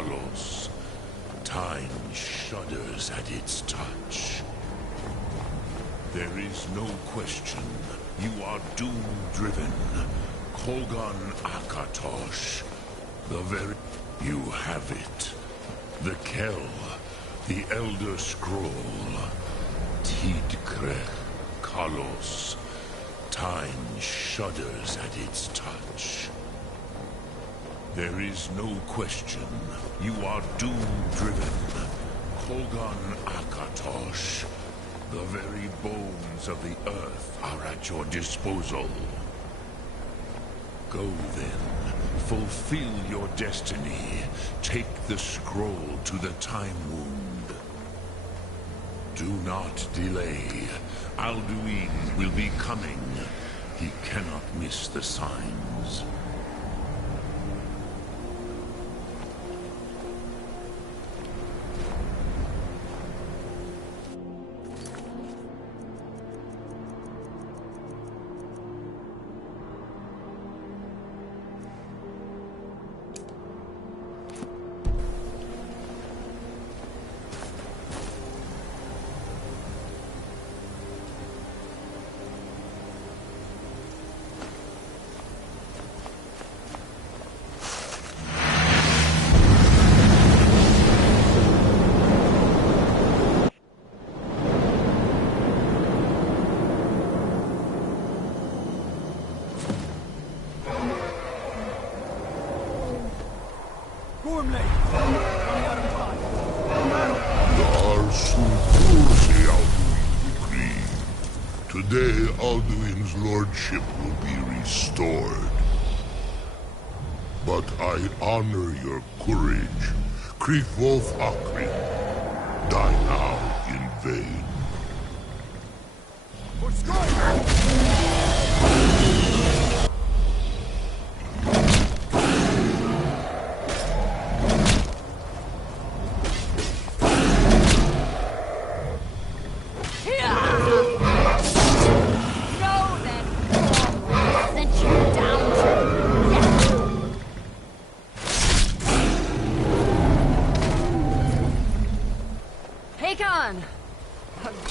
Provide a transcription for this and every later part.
Kalos. Time shudders at its touch. There is no question. You are doom-driven. Kogan Akatosh. The very... You have it. The Kel. The Elder Scroll. Tidkre Kalos. Time shudders at its touch. There is no question. You are doom-driven. Kogan Akatosh. The very bones of the earth are at your disposal. Go then. Fulfill your destiny. Take the scroll to the Time Wound. Do not delay. Alduin will be coming. He cannot miss the signs. Today, Alduin's lordship will be restored. But I honor your courage. Kriegwolf Akrin. Die now in vain. For Skyrim!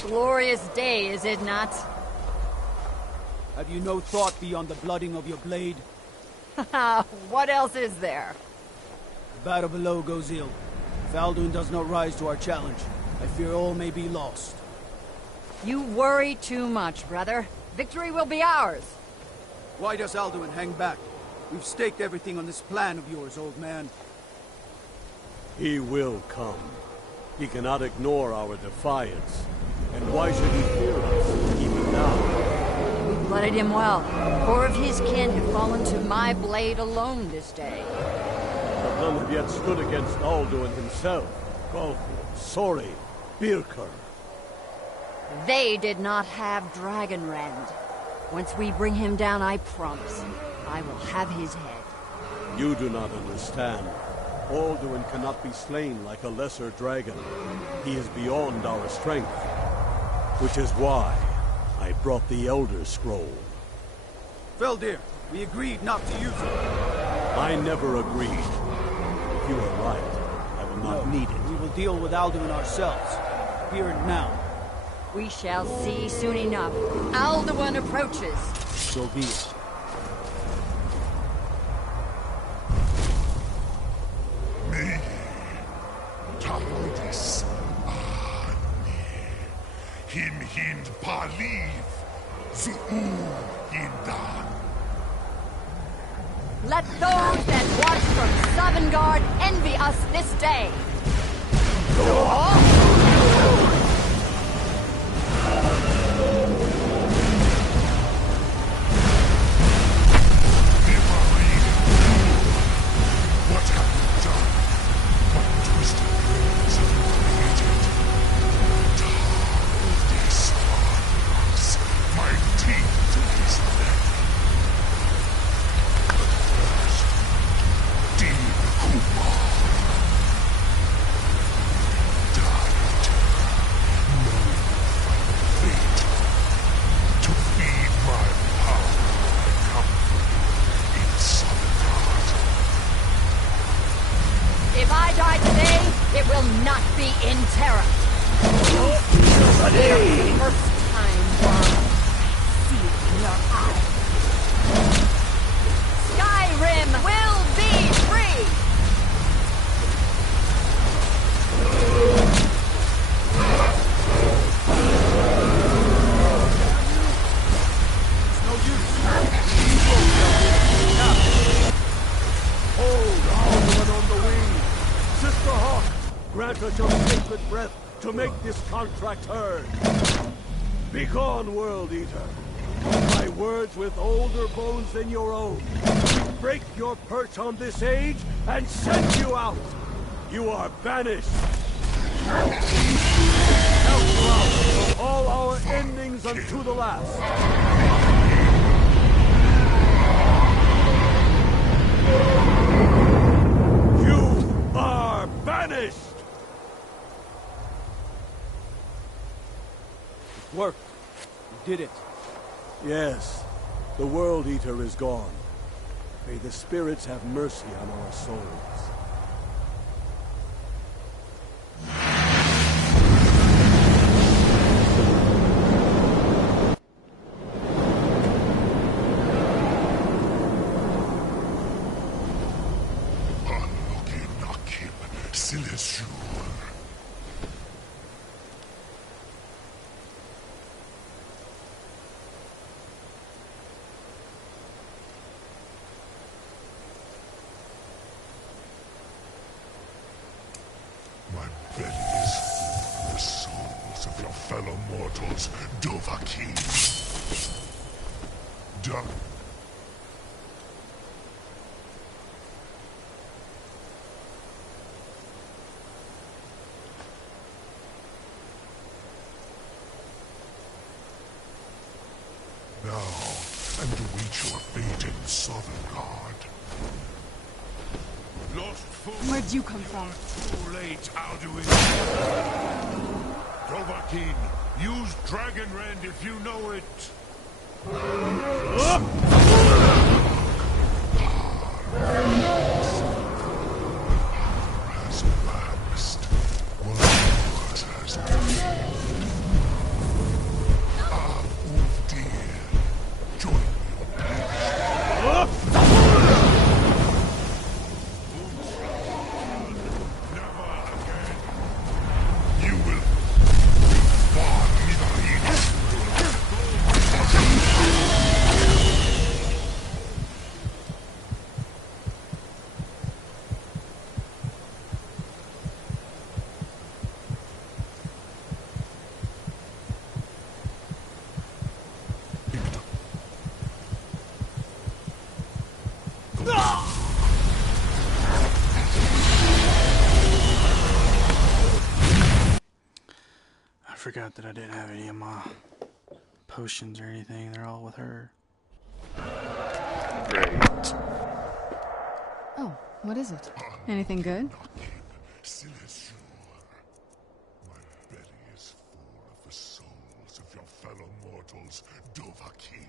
Glorious day, is it not? Have you no thought beyond the blooding of your blade? What else is there? The battle below goes ill. If Alduin does not rise to our challenge, I fear all may be lost. You worry too much, brother. Victory will be ours. Why does Alduin hang back? We've staked everything on this plan of yours, old man. He will come. He cannot ignore our defiance. And why should he fear us, even now? We blooded him well. 4 of his kin have fallen to my blade alone this day. But none have yet stood against Alduin himself. Golf, Sori, Birker. They did not have Dragonrend. Once we bring him down, I promise, I will have his head. You do not understand. Alduin cannot be slain like a lesser dragon. He is beyond our strength. Which is why I brought the Elder Scroll. Feldir, we agreed not to use it. I never agreed. If you are right, I will not need it. We will deal with Alduin ourselves. Here and now. We shall see soon enough. Alduin approaches. So be it. Me, Talodis, Him hind paliv, Zuu hindan. Let those that watch from Sovngarde envy us this day. What have you done? What twisted plans have you created? Talodis Armas, my teeth to his neck. But first, Dean Kumar. Die. not be in terror. For the first time, see it in your eyes. Skyrim will be free! It's no use. Hold Alderman on the wing. Sister Hawk, grant us your sacred breath to make this contract heard. Begone, World Eater. My words with older bones than your own. We break your perch on this age and send you out. You are banished. Outlaw of all our endings unto the last. You are banished. It worked. We did it. Yes, the World Eater is gone. May the spirits have mercy on our souls. My belly is full of the souls of your fellow mortals, Dovahkiin. Done. Now, and await your fate in Sovngarde. Lost fool. Where'd you come from? Too late, Alduin. Dovahkiin, use Dragonrend if you know it. Has waxed. One cause has waned. Ah, Ulfdir, join me on perish. Never again. You will far I forgot that I didn't have any of my potions or anything. They're all with her. Great. Oh, what is it? Anything good? Silesur. My belly is full of the souls of your fellow mortals, Dovahkiin.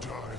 Die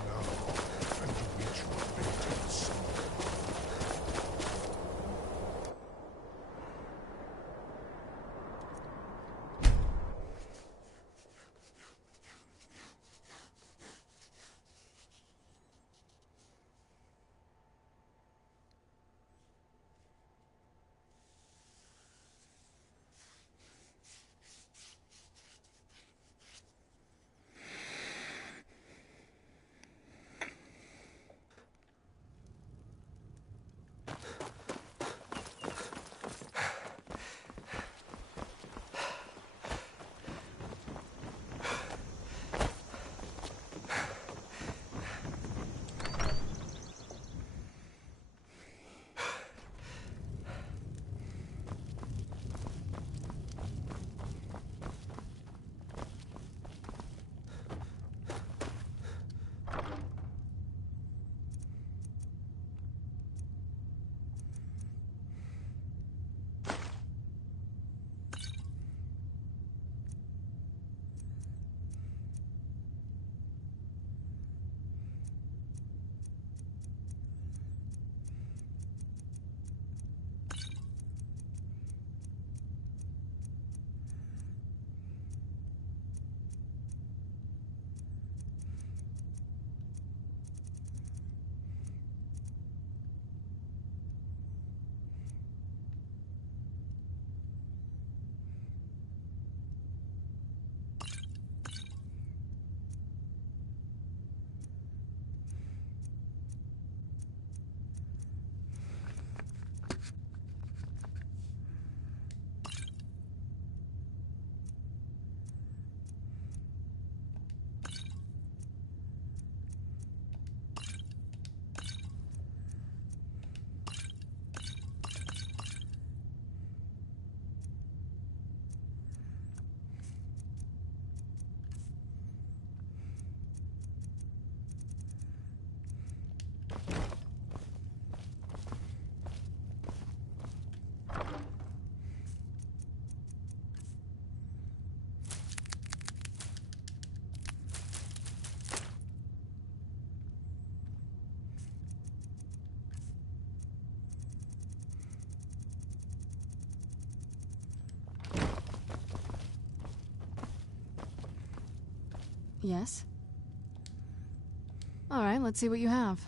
Yes? Alright, let's see what you have.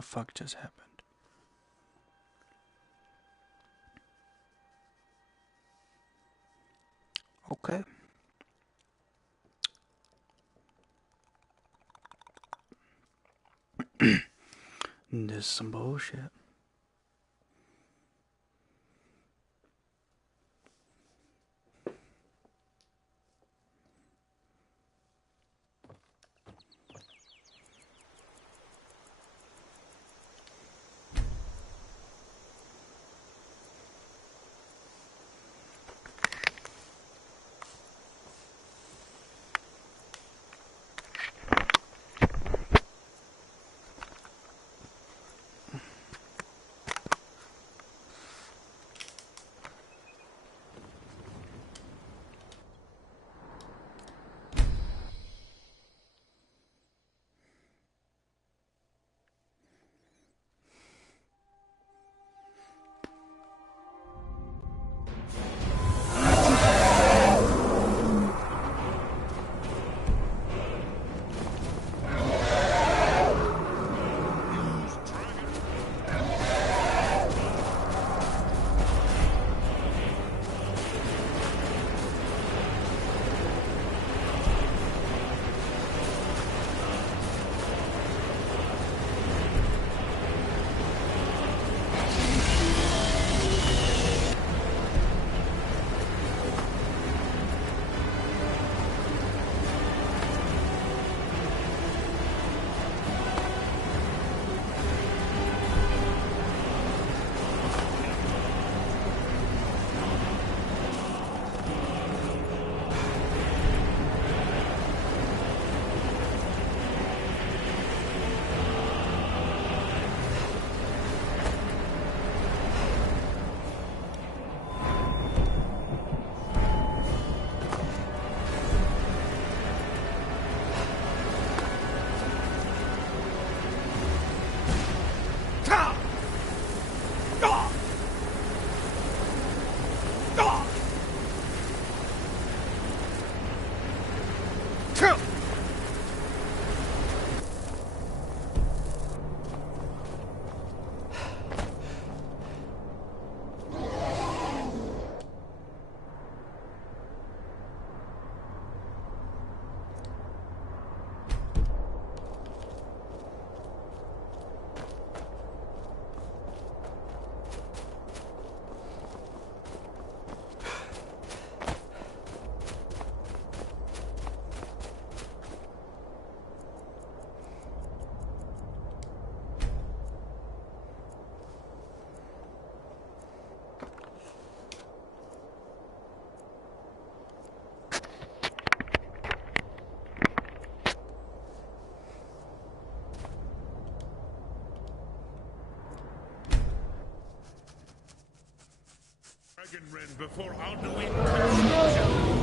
the fuck just happened? Okay. This is some bullshit. Dragon before Alduin catches you.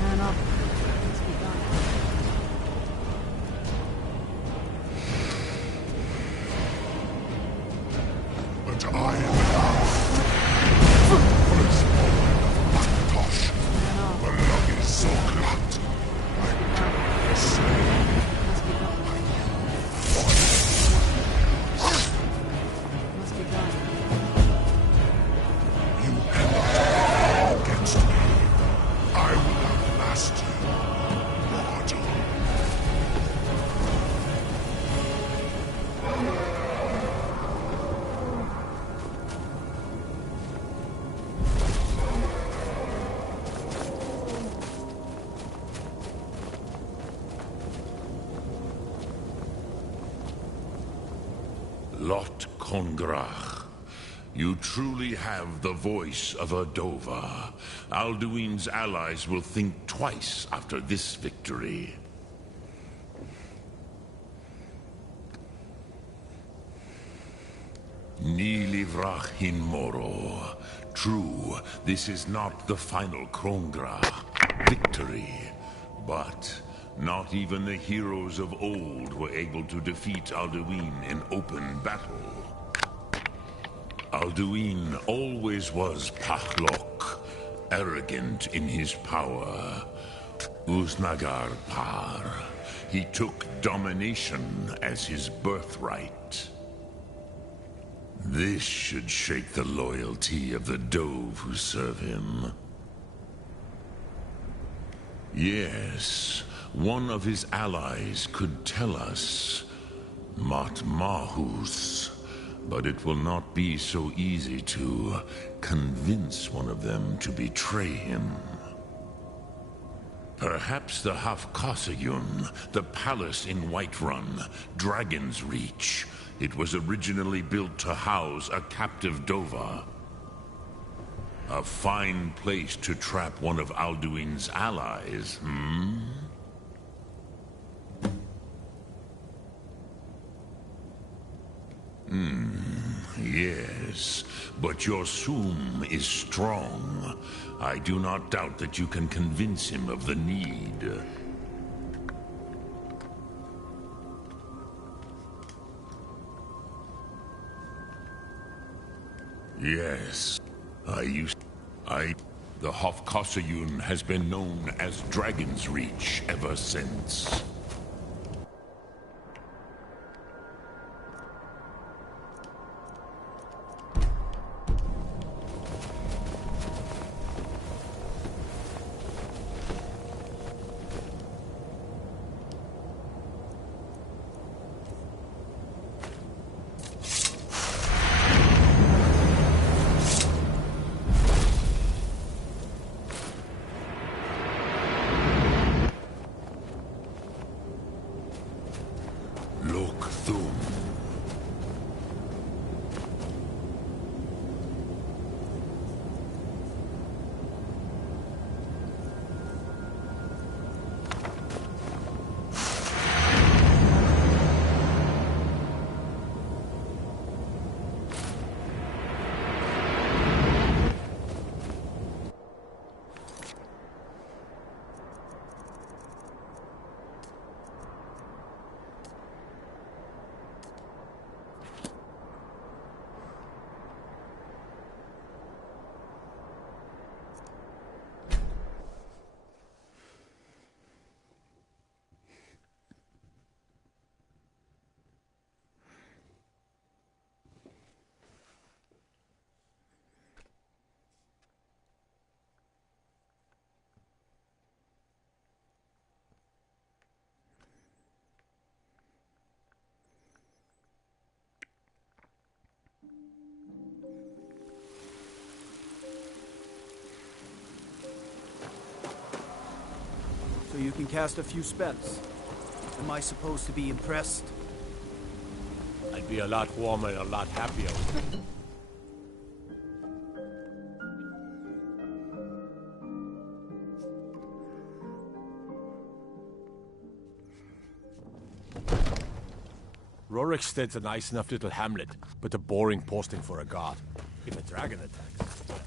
Man up. Let's be gone. And I am now firstborn of Macintosh. The lung is so clogged. I cannot say. Must be gone. Must be gone. You cannot against me. I will outlast you, mortal. Lot Kongrach, you truly have the voice of a Dova. Alduin's allies will think twice after this victory. Ni livrach hin moro. True, this is not the final Kongrach victory, but not even the heroes of old were able to defeat Alduin in open battle. Alduin always was Pahlok, arrogant in his power. Uznagar Par. He took domination as his birthright. This should shake the loyalty of the Dove who serve him. Yes, one of his allies could tell us Matmahus, but it will not be so easy to convince one of them to betray him. Perhaps the Hafkasayun, the palace in Whiterun, Dragon's Reach. It was originally built to house a captive Dova. A fine place to trap one of Alduin's allies, hmm? Yes, but your Sum is strong. I do not doubt that you can convince him of the need. Yes, the Hofkosayun has been known as Dragon's Reach ever since. So you can cast a few spells. Am I supposed to be impressed? I'd be a lot warmer and a lot happier. Rorikstead's a nice enough little hamlet, but a boring posting for a god. If a dragon attacks, well,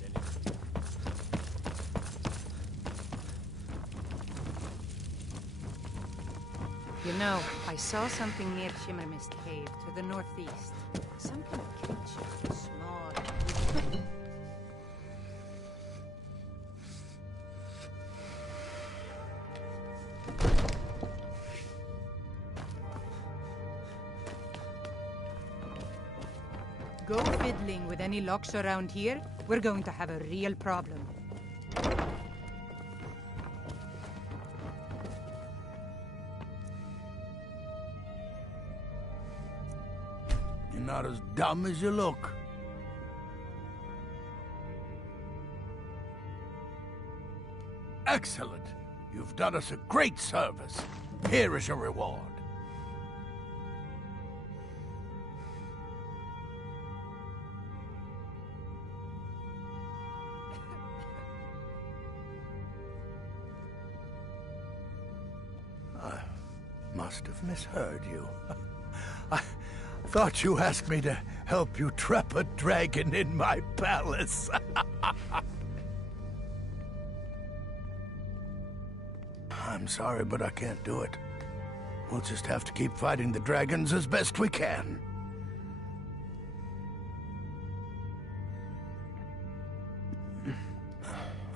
then it's... You know, I saw something near Shimmermist Cave to the northeast. Some kind of creature, small. Go fiddling with any locks around here, we're going to have a real problem. You're not as dumb as you look. Excellent. You've done us a great service. Here is your reward. Must have misheard you. I thought you asked me to help you trap a dragon in my palace. I'm sorry, but I can't do it. We'll just have to keep fighting the dragons as best we can.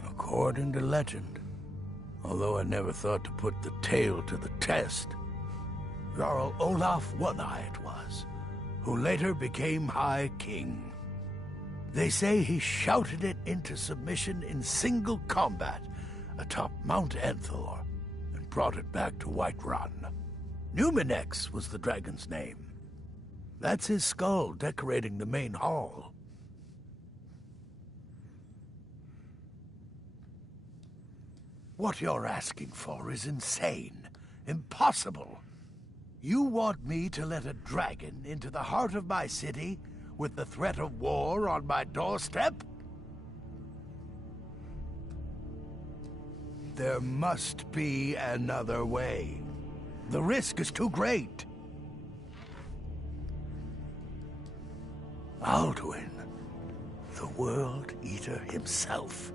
According to legend, although I never thought to put the tale to the test, Jarl Olaf One-Eye it was, who later became High King. They say he shouted it into submission in single combat atop Mount Enthor and brought it back to Whiterun. Numinex was the dragon's name. That's his skull decorating the main hall. What you're asking for is insane. Impossible. You want me to let a dragon into the heart of my city with the threat of war on my doorstep? There must be another way. The risk is too great. Alduin, the World Eater himself.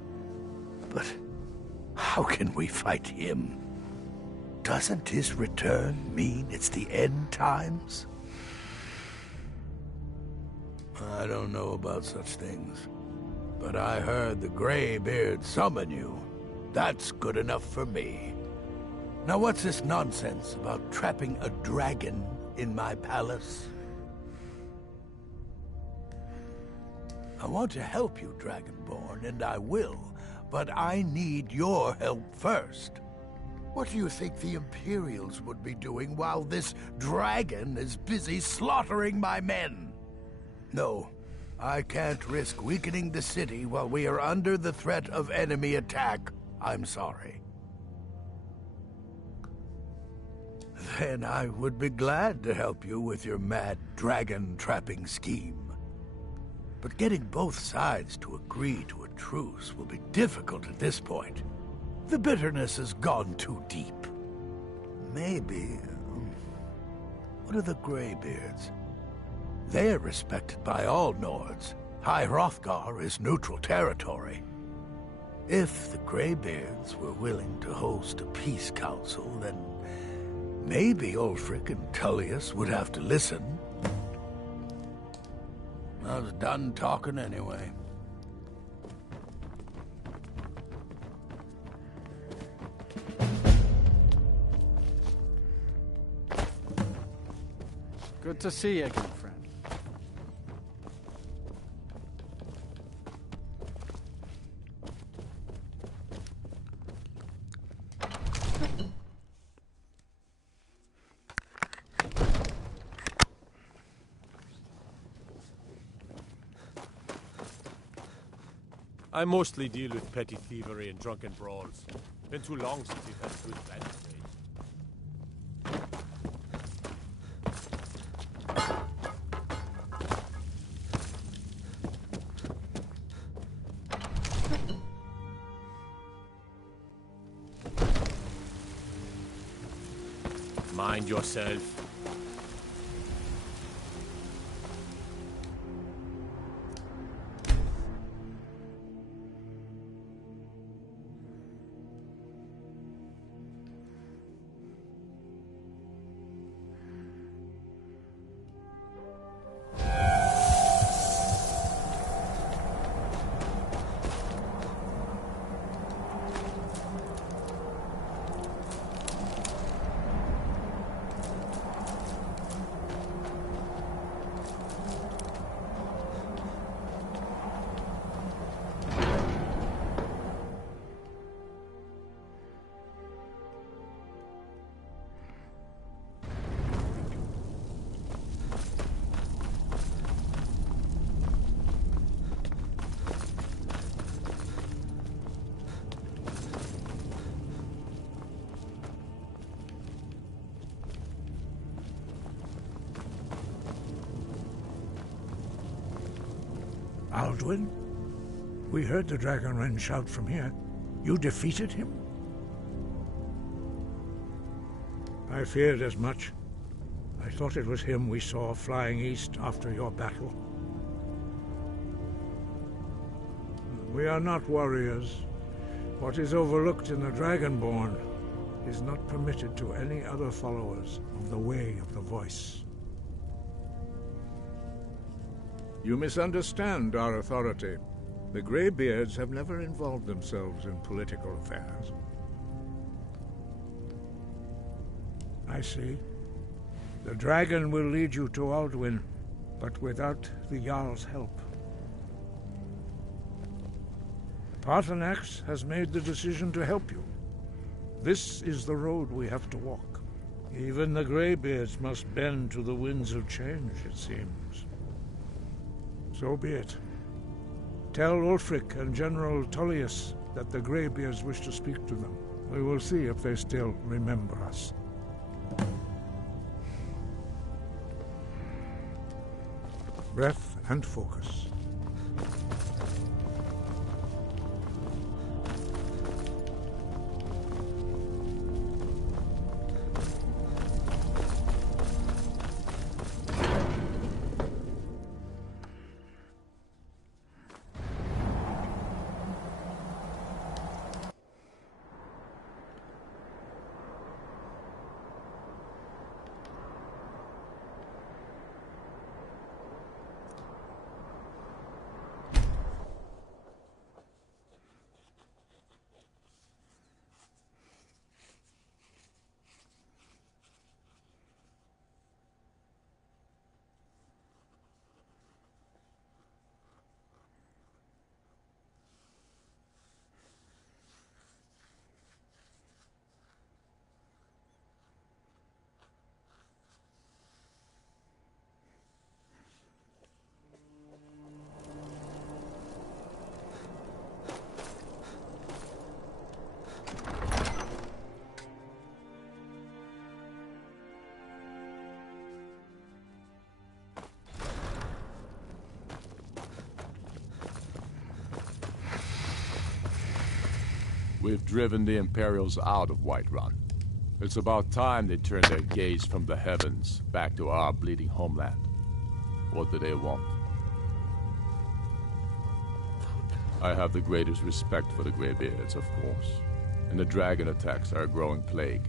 But how can we fight him? Doesn't his return mean it's the end times? I don't know about such things, but I heard the Greybeard summon you. That's good enough for me. Now what's this nonsense about trapping a dragon in my palace? I want to help you, Dragonborn, and I will, but I need your help first. What do you think the Imperials would be doing while this dragon is busy slaughtering my men? No, I can't risk weakening the city while we are under the threat of enemy attack. I'm sorry. Then I would be glad to help you with your mad dragon-trapping scheme. But getting both sides to agree to a truce will be difficult at this point. The bitterness has gone too deep. Maybe... what are the Greybeards? They are respected by all Nords. High Hrothgar is neutral territory. If the Greybeards were willing to host a peace council, then maybe Ulfric and Tullius would have to listen. I was done talking anyway. Good to see you again, friend. I mostly deal with petty thievery and drunken brawls. Been too long since we've had good bandit days. Mind yourself. Alduin? We heard the Dragonren shout from here. You defeated him? I feared as much. I thought it was him we saw flying east after your battle. We are not warriors. What is overlooked in the Dragonborn is not permitted to any other followers of the Way of the Voice. You misunderstand our authority. The Greybeards have never involved themselves in political affairs. I see. The dragon will lead you to Alduin, but without the Jarl's help. Paarthurnax has made the decision to help you. This is the road we have to walk. Even the Greybeards must bend to the winds of change, it seems. So be it. Tell Ulfric and General Tullius that the Greybeards wish to speak to them. We will see if they still remember us. Breath and focus. We've driven the Imperials out of Whiterun. It's about time they turned their gaze from the heavens back to our bleeding homeland. What do they want? I have the greatest respect for the Greybeards, of course, and the dragon attacks are a growing plague.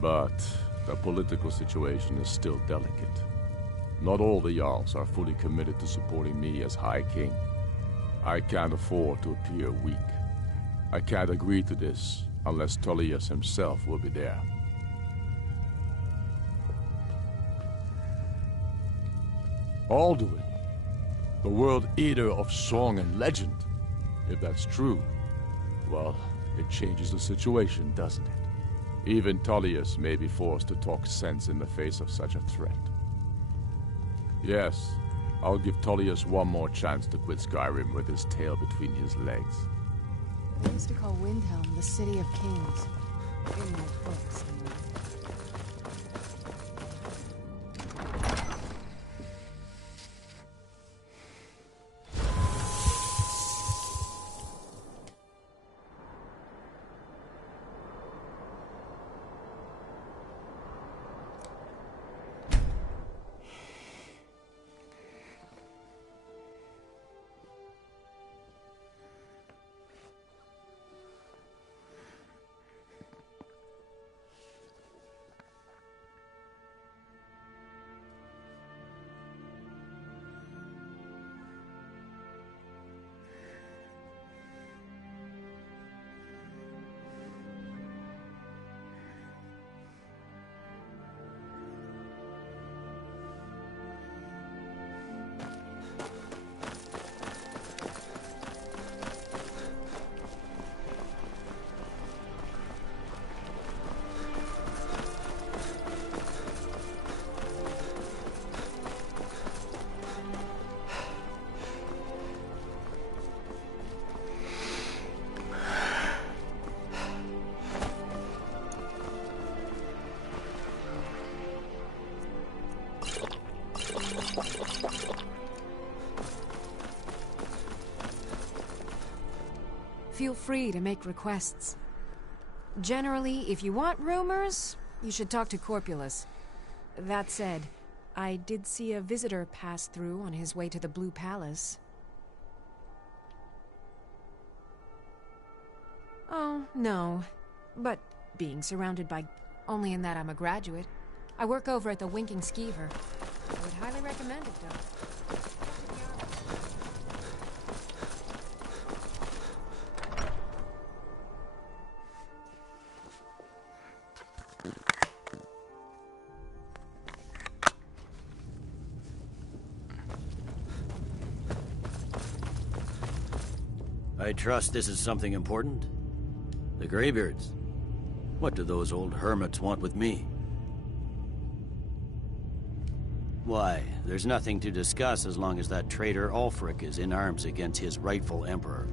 But the political situation is still delicate. Not all the Jarls are fully committed to supporting me as High King. I can't afford to appear weak. I can't agree to this unless Tullius himself will be there. Alduin, the World Eater of song and legend. If that's true, well, it changes the situation, doesn't it? Even Tullius may be forced to talk sense in the face of such a threat. Yes, I'll give Tullius one more chance to quit Skyrim with his tail between his legs. They used to call Windhelm the City of Kings. In my books, anyway. Feel free to make requests. Generally, if you want rumors, you should talk to Corpulus. That said, I did see a visitor pass through on his way to the Blue Palace. Oh, no. But being surrounded by... Only in that I'm a graduate. I work over at the Winking Skeever. I would highly recommend it, though. I trust this is something important? The Greybeards? What do those old hermits want with me? Why, there's nothing to discuss as long as that traitor Ulfric is in arms against his rightful emperor.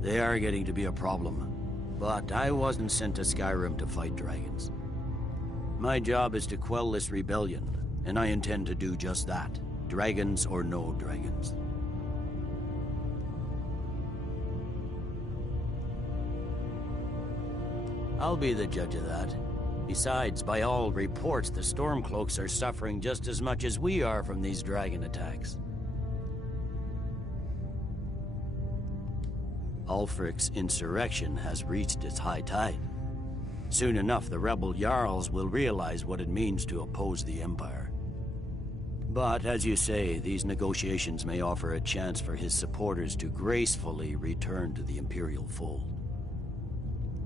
They are getting to be a problem, but I wasn't sent to Skyrim to fight dragons. My job is to quell this rebellion, and I intend to do just that, dragons or no dragons. I'll be the judge of that. Besides, by all reports, the Stormcloaks are suffering just as much as we are from these dragon attacks. Ulfric's insurrection has reached its high tide. Soon enough, the rebel Jarls will realize what it means to oppose the Empire. But, as you say, these negotiations may offer a chance for his supporters to gracefully return to the Imperial fold.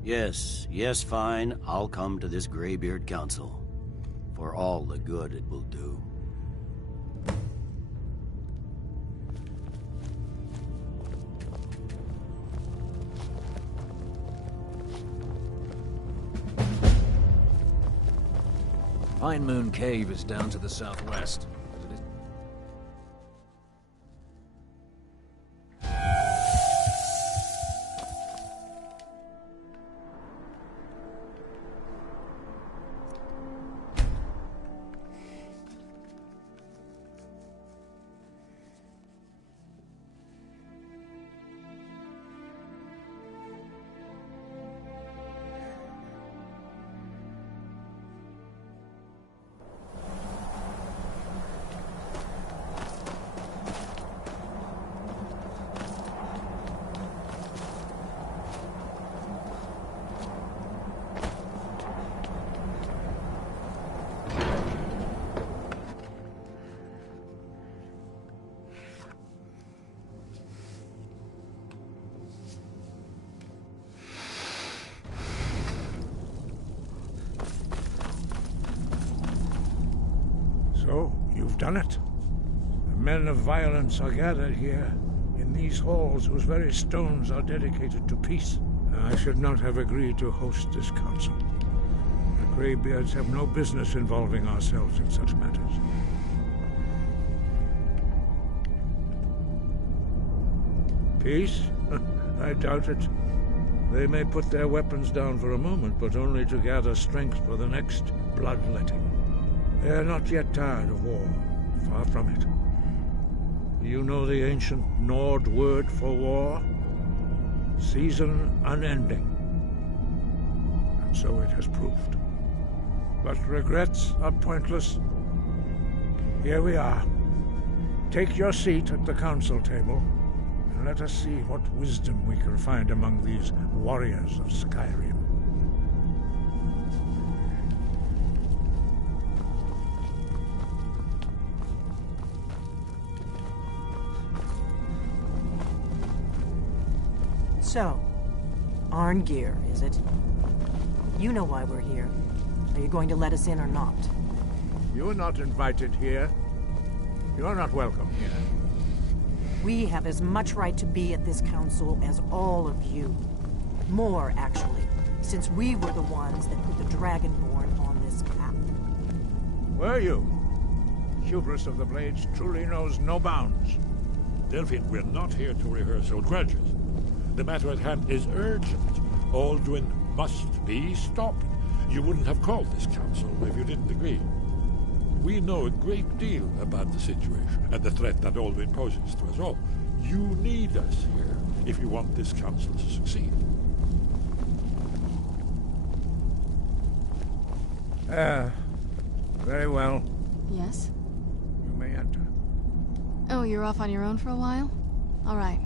Yes, fine, I'll come to this Greybeard Council. For all the good it will do. Pine Moon Cave is down to the southwest. So, you've done it. The men of violence are gathered here, in these halls whose very stones are dedicated to peace. I should not have agreed to host this council. The Greybeards have no business involving ourselves in such matters. Peace? I doubt it. They may put their weapons down for a moment, but only to gather strength for the next bloodletting. They are not yet tired of war. Far from it. Do you know the ancient Nord word for war? Season unending. And so it has proved. But regrets are pointless. Here we are. Take your seat at the council table, and let us see what wisdom we can find among these warriors of Skyrim. So, Arngeir, is it? You know why we're here. Are you going to let us in or not? You're not invited here. You're not welcome here. We have as much right to be at this council as all of you. More, actually, since we were the ones that put the Dragonborn on this path. Were you? Hubris of the Blades truly knows no bounds. Delphine, we're not here to rehearse old grudges. The matter at hand is urgent. Alduin must be stopped. You wouldn't have called this council if you didn't agree. We know a great deal about the situation and the threat that Alduin poses to us all. You need us here if you want this council to succeed. Very well. Yes? You may enter. Oh, you're off on your own for a while? All right.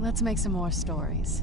Let's make some more stories.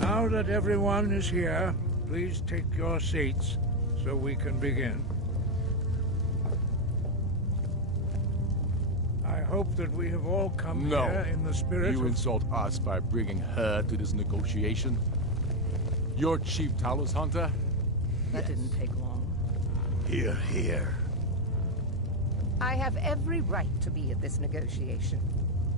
Now that everyone is here, please take your seats so we can begin. I hope that we have all come here in the spirit You of... insult us by bringing her to this negotiation? You're Chief Talos Hunter? That didn't take long. Hear, hear. I have every right to be at this negotiation.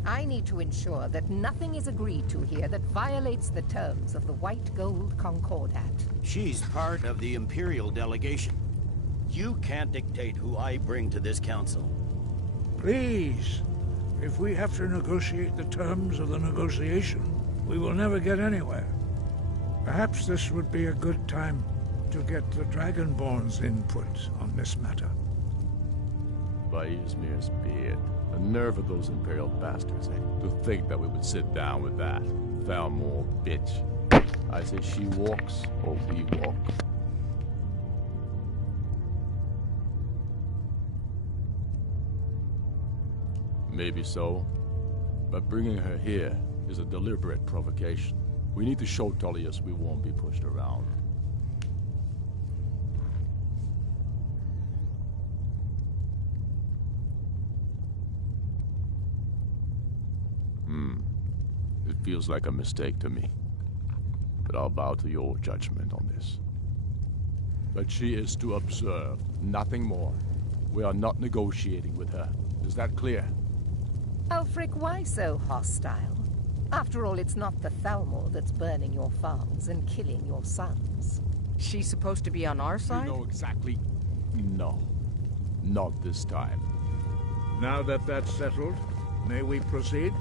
I need to ensure that nothing is agreed to here that violates the terms of the White Gold Concordat. She's part of the Imperial delegation. You can't dictate who I bring to this council. Please, if we have to negotiate the terms of the negotiation, we will never get anywhere. Perhaps this would be a good time to get the Dragonborn's input on this matter. By Izmir's beard. The nerve of those Imperial bastards, to think that we would sit down with that Thalmor bitch. I say she walks, or we walk. Maybe so, but bringing her here is a deliberate provocation. We need to show Tullius we won't be pushed around. It feels like a mistake to me. But I'll bow to your judgment on this. But she is to observe, nothing more. We are not negotiating with her. Is that clear? Ulfric, why so hostile? After all, it's not the Thalmor that's burning your farms and killing your sons. She's supposed to be on our side? You know exactly... No. Not this time. Now that that's settled, may we proceed?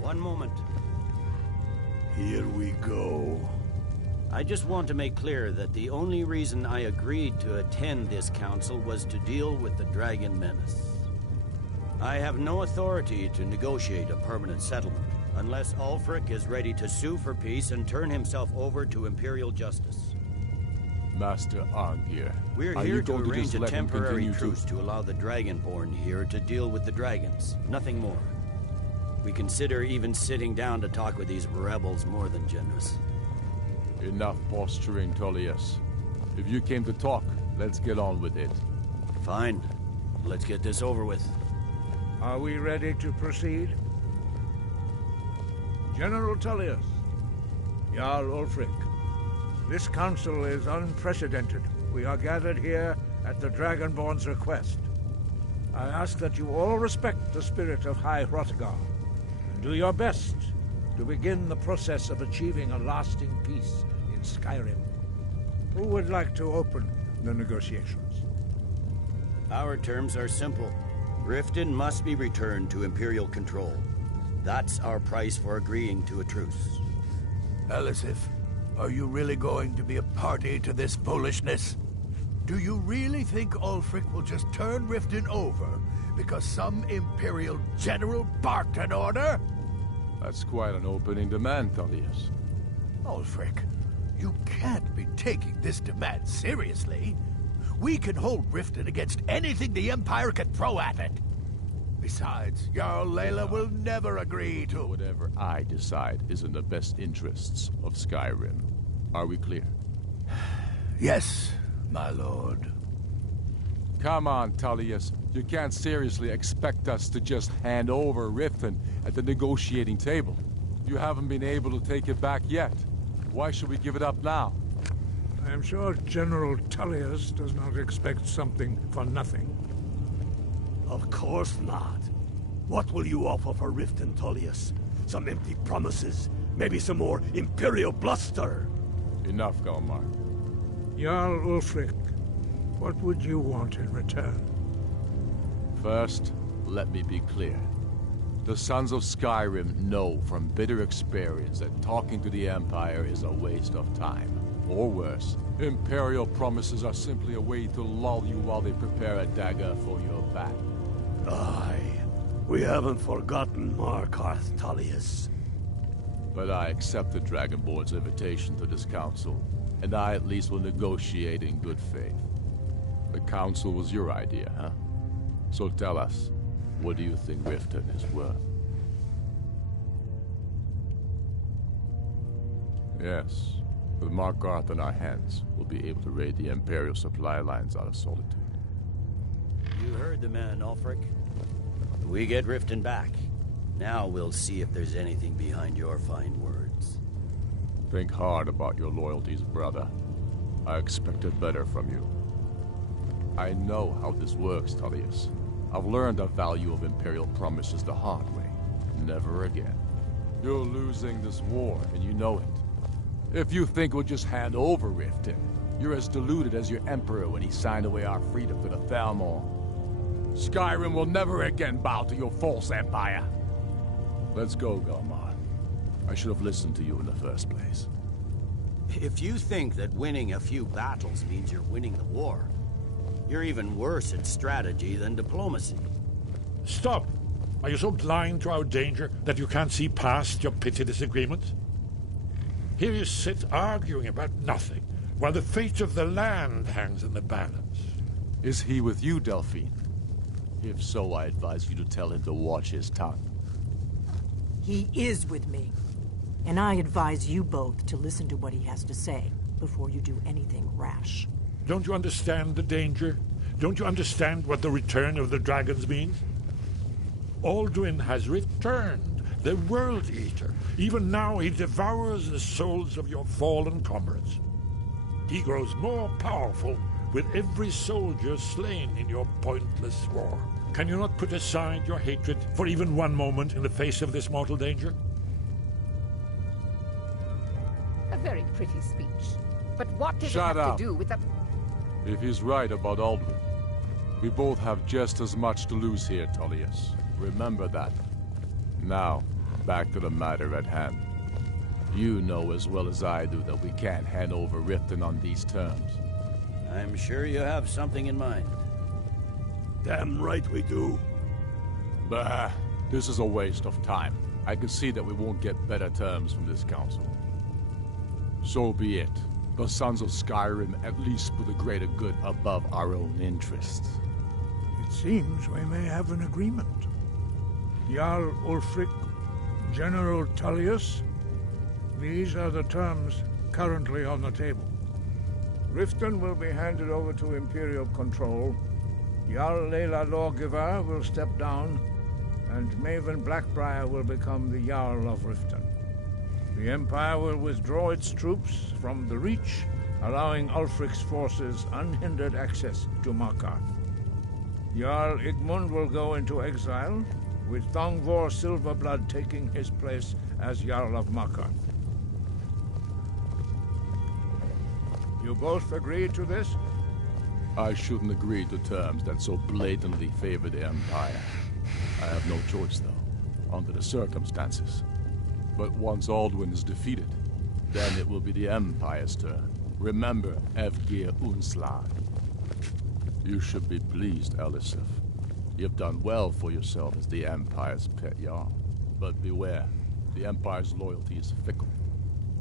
One moment. Here we go. I just want to make clear that the only reason I agreed to attend this council was to deal with the Dragon Menace. I have no authority to negotiate a permanent settlement, unless Ulfric is ready to sue for peace and turn himself over to Imperial justice. Master Arngir, We're are here you to going to arrange just a let him temporary continue truce to allow the Dragonborn here to deal with the dragons. Nothing more. We consider even sitting down to talk with these rebels more than generous. Enough posturing, Tullius. If you came to talk, let's get on with it. Fine. Let's get this over with. Are we ready to proceed? General Tullius, Jarl Ulfric, this council is unprecedented. We are gathered here at the Dragonborn's request. I ask that you all respect the spirit of High Hrothgar, and do your best to begin the process of achieving a lasting peace in Skyrim. Who would like to open the negotiations? Our terms are simple. Riften must be returned to Imperial control. That's our price for agreeing to a truce. Elisif, are you really going to be a party to this foolishness? Do you really think Ulfric will just turn Riften over because some Imperial general barked an order? That's quite an opening demand, Tullius. Ulfric, you can't be taking this demand seriously. We can hold Riften against anything the Empire can throw at it. Besides, Jarl Layla will never agree to... Whatever I decide is in the best interests of Skyrim. Are we clear? Yes, my lord. Come on, Tullius. You can't seriously expect us to just hand over Riften at the negotiating table. You haven't been able to take it back yet. Why should we give it up now? I am sure General Tullius does not expect something for nothing. Of course not. What will you offer for Riften, Tullius? Some empty promises? Maybe some more Imperial bluster? Enough, Galmar. Jarl Ulfric, what would you want in return? First, let me be clear. The Sons of Skyrim know from bitter experience that talking to the Empire is a waste of time. Or worse, Imperial promises are simply a way to lull you while they prepare a dagger for your back. Aye. We haven't forgotten Markarth, Tullius. But I accept the Dragonborn's invitation to this council, and I at least will negotiate in good faith. The council was your idea, huh? So tell us, what do you think Riften is worth? Yes. With Markarth in our hands, we'll be able to raid the Imperial supply lines out of Solitude. You heard the man, Ulfric. We get Riften back. Now we'll see if there's anything behind your fine words. Think hard about your loyalties, brother. I expected better from you. I know how this works, Tullius. I've learned the value of Imperial promises the hard way. Never again. You're losing this war, and you know it. If you think we'll just hand over Riften, you're as deluded as your Emperor when he signed away our freedom to the Thalmor. Skyrim will never again bow to your false empire. Let's go, Galmar. I should have listened to you in the first place. If you think that winning a few battles means you're winning the war, you're even worse at strategy than diplomacy. Stop! Are you so blind to our danger that you can't see past your petty disagreements? Here you sit arguing about nothing, while the fate of the land hangs in the balance. Is he with you, Delphine? If so, I advise you to tell him to watch his tongue. He is with me. And I advise you both to listen to what he has to say before you do anything rash. Don't you understand the danger? Don't you understand what the return of the dragons means? Alduin has returned, the World Eater. Even now he devours the souls of your fallen comrades. He grows more powerful with every soldier slain in your pointless war. Can you not put aside your hatred for even one moment in the face of this mortal danger? A very pretty speech. But what does Shut it have up. to do with the... If he's right about Alduin, we both have just as much to lose here, Tullius. Remember that. Now, back to the matter at hand. You know as well as I do that we can't hand over Riften on these terms. I'm sure you have something in mind. Damn right we do. Bah, this is a waste of time. I can see that we won't get better terms from this council. So be it. The sons of Skyrim at least put the greater good above our own interests. It seems we may have an agreement. Jarl Ulfric, General Tullius, these are the terms currently on the table. Riften will be handed over to Imperial control. Jarl Layla Lawgiver will step down, and Maven Blackbriar will become the Jarl of Riften. The Empire will withdraw its troops from the Reach, allowing Ulfric's forces unhindered access to Markarth. Jarl Igmund will go into exile, with Thongvor Silverblood taking his place as Jarl of Markarth. You both agree to this? I shouldn't agree to terms that so blatantly favor the Empire. I have no choice, though, under the circumstances. But once Alduin is defeated, then it will be the Empire's turn. Remember, Evgir Unslag. You should be pleased, Elisif. You've done well for yourself as the Empire's pet Jarl. But beware, the Empire's loyalty is fickle.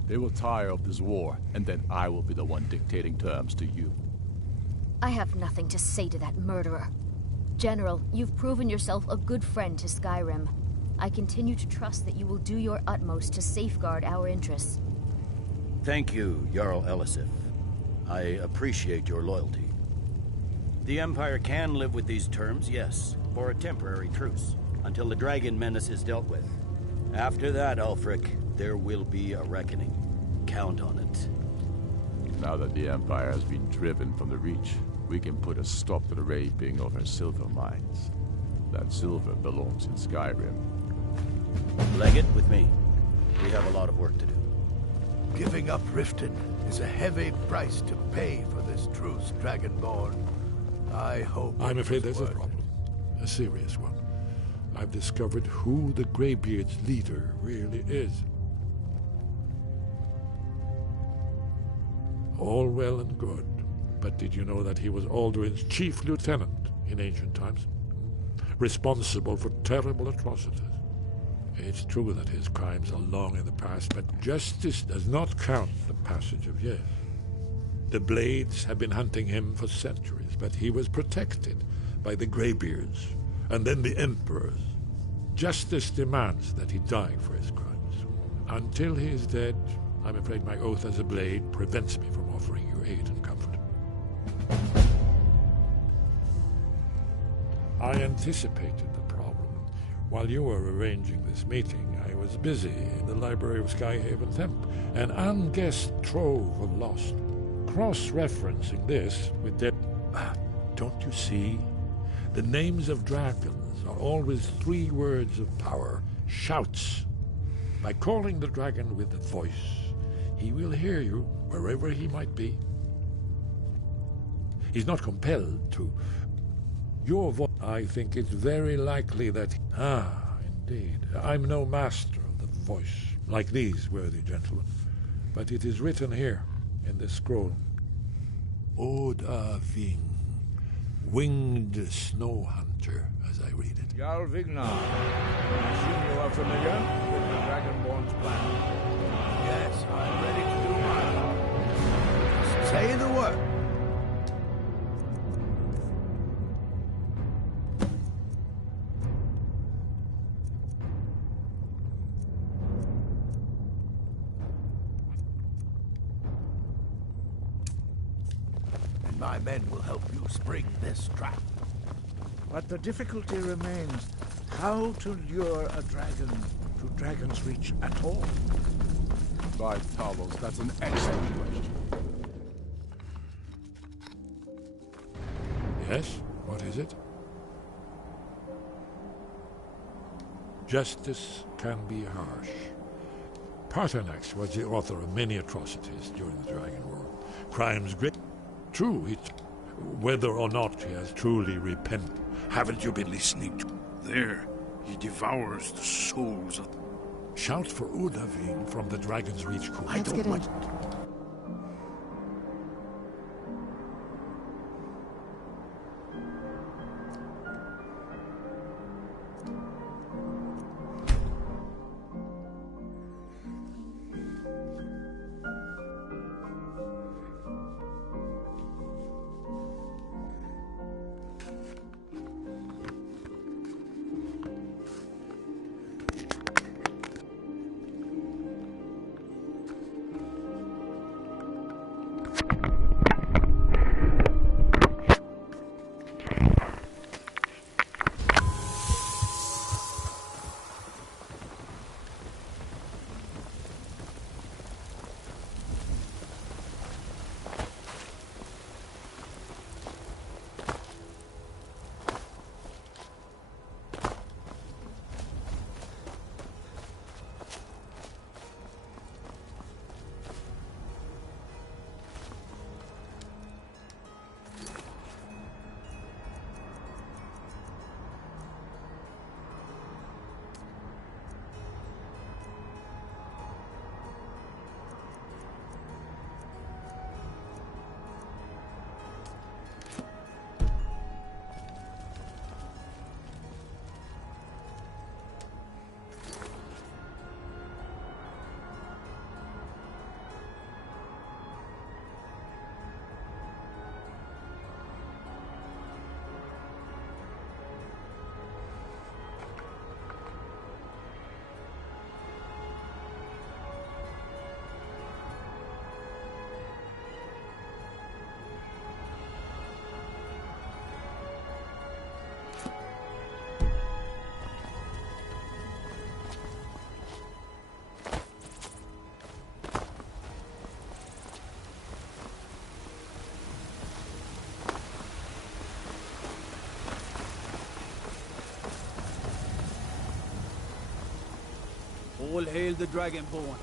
They will tire of this war, and then I will be the one dictating terms to you. I have nothing to say to that murderer. General, you've proven yourself a good friend to Skyrim. I continue to trust that you will do your utmost to safeguard our interests. Thank you, Jarl Elisif. I appreciate your loyalty. The Empire can live with these terms, yes, for a temporary truce, until the dragon menace is dealt with. After that, Ulfric, there will be a reckoning. Count on it. Now that the Empire has been driven from the Reach, we can put a stop to the raping of her silver mines. That silver belongs in Skyrim. Legate, with me. We have a lot of work to do. Giving up Riften is a heavy price to pay for this truce, Dragonborn. I hope... I'm afraid there's a problem. A serious one. I've discovered who the Greybeard's leader really is. All well and good, but did you know that he was Alduin's chief lieutenant in ancient times? Responsible for terrible atrocities. It's true that his crimes are long in the past, but justice does not count the passage of years. The Blades have been hunting him for centuries, but he was protected by the Greybeards, and then the Emperors. Justice demands that he die for his crimes. Until he is dead, I'm afraid my oath as a Blade prevents me from offering you aid and comfort. I anticipated the problem. While you were arranging this meeting, I was busy in the library of Skyhaven Temp, an unguessed trove of lost. Cross-referencing this with dead... Don't you see? The names of dragons are always 3 words of power, shouts. By calling the dragon with a voice, he will hear you wherever he might be. He's not compelled to. Your voice, I think it's very likely that... indeed. I'm no master of the voice, like these worthy gentlemen. But it is written here, in this scroll. Oda Ving, winged snow hunter, as I read it. Jarl Vignar, I assume you are familiar with the Dragonborn's plan. Yes, I'm ready to do my part. Just say the word. And my men will help you spring this trap. But the difficulty remains how to lure a dragon to Dragon's Reach at all. By Talos, that's an excellent question. Yes? What is it? Justice can be harsh. Paternax was the author of many atrocities during the Dragon War. Crimes great. True, whether or not he has truly repented. Haven't you been listening to... There, he devours the souls of... Shout for Udavin from the Dragon's Reach Court. Let's get in. All hail the Dragonborn.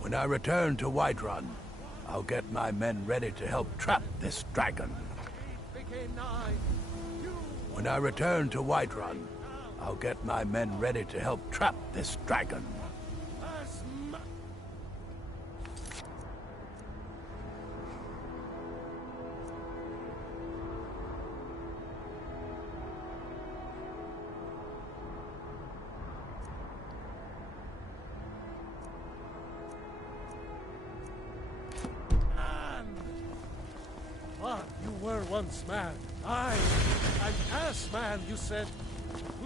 When I return to Whiterun, I'll get my men ready to help trap this dragon. When I return to Whiterun, I'll get my men ready to help trap this dragon. Once man, I, an ass man, you said.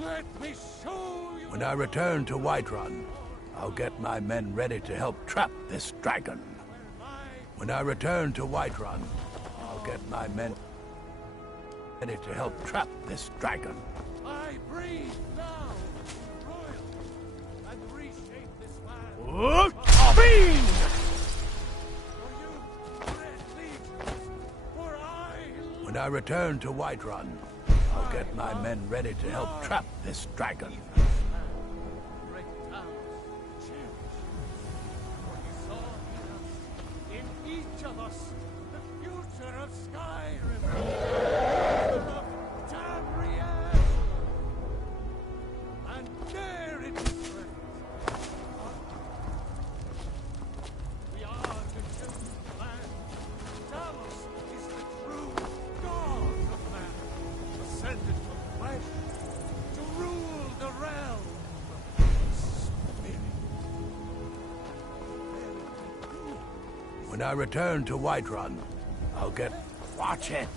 Let me show you. When I return to Whiterun, I'll get my men ready to help trap this dragon. When I return to Whiterun, I'll get my men ready to help trap this dragon. I breathe now, royal, and reshape this land. Fiend! When I return to Whiterun, I'll get my men ready to help trap this dragon. In each of us, the future of Skyrim, of Tamriel, and dare it is strength. We are the chosen land. Talos is the true God of man, ascended from flesh to rule the realm of spirit. When I return to Whiterun, I'll get... Watch it!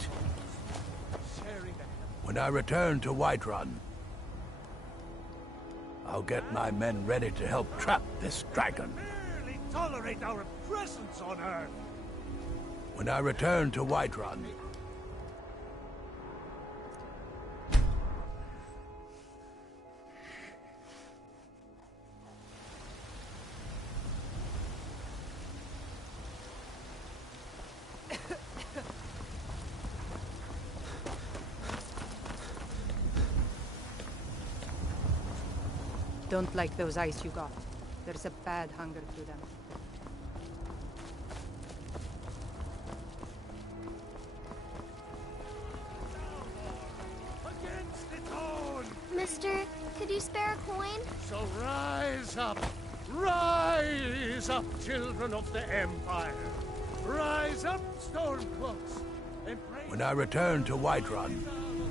When I return to Whiterun, I'll get my men ready to help trap this dragon. Barely tolerate our presence on Earth. When I return to Whiterun, Don't like those eyes you got. There's a bad hunger to them. Against its own! Mister, could you spare a coin? So rise up! Rise up, children of the Empire! Rise up, Stormcloaks! When I return to Whiterun,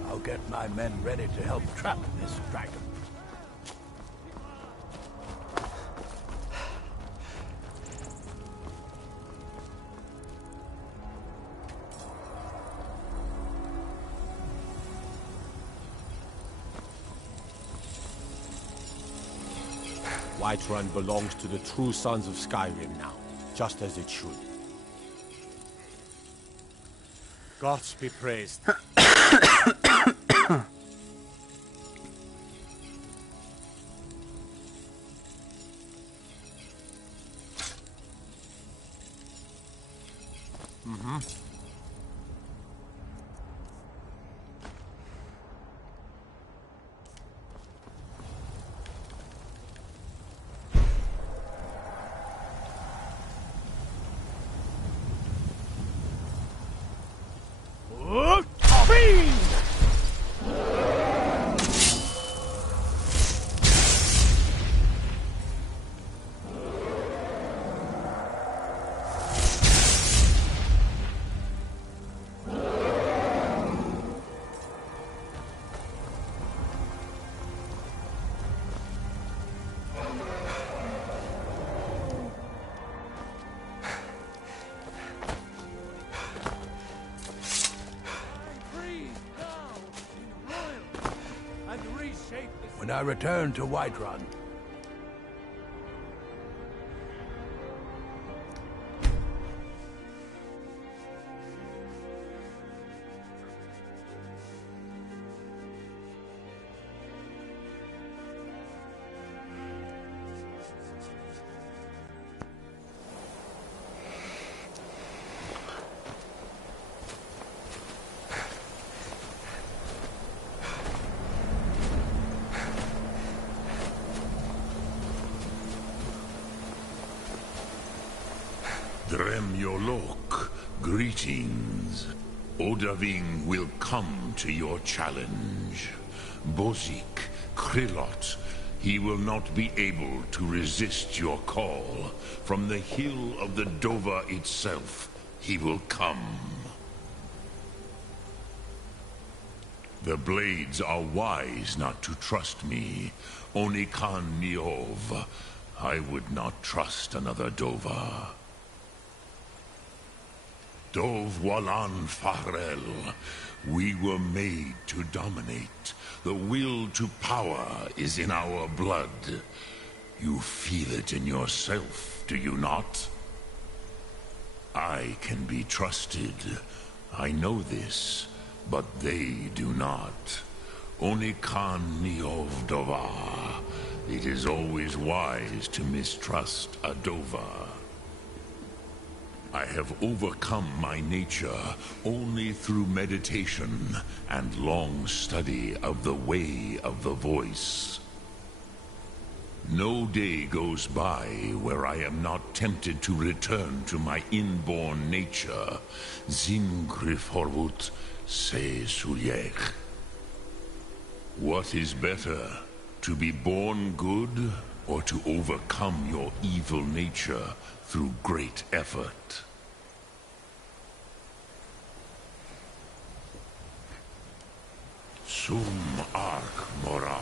I'll get my men ready to help trap this dragon. Whiterun belongs to the true sons of Skyrim now, just as it should. Gods be praised. Mm-hmm. When I return to Whiterun, Dremyolok, greetings. Odahviing will come to your challenge. Bozik, Krillot, he will not be able to resist your call. From the hill of the Dova itself, he will come. The Blades are wise not to trust me. Onikan Niov, I would not trust another Dova. Dov Walan Farel, we were made to dominate. The will to power is in our blood. You feel it in yourself, do you not? I can be trusted. I know this, but they do not. Onikan Niov Dova. It is always wise to mistrust a Dova. I have overcome my nature only through meditation and long study of the way of the voice. No day goes by where I am not tempted to return to my inborn nature. Zingriforvut se suliech. What is better, to be born good or to overcome your evil nature through great effort? Sum Ark Mora.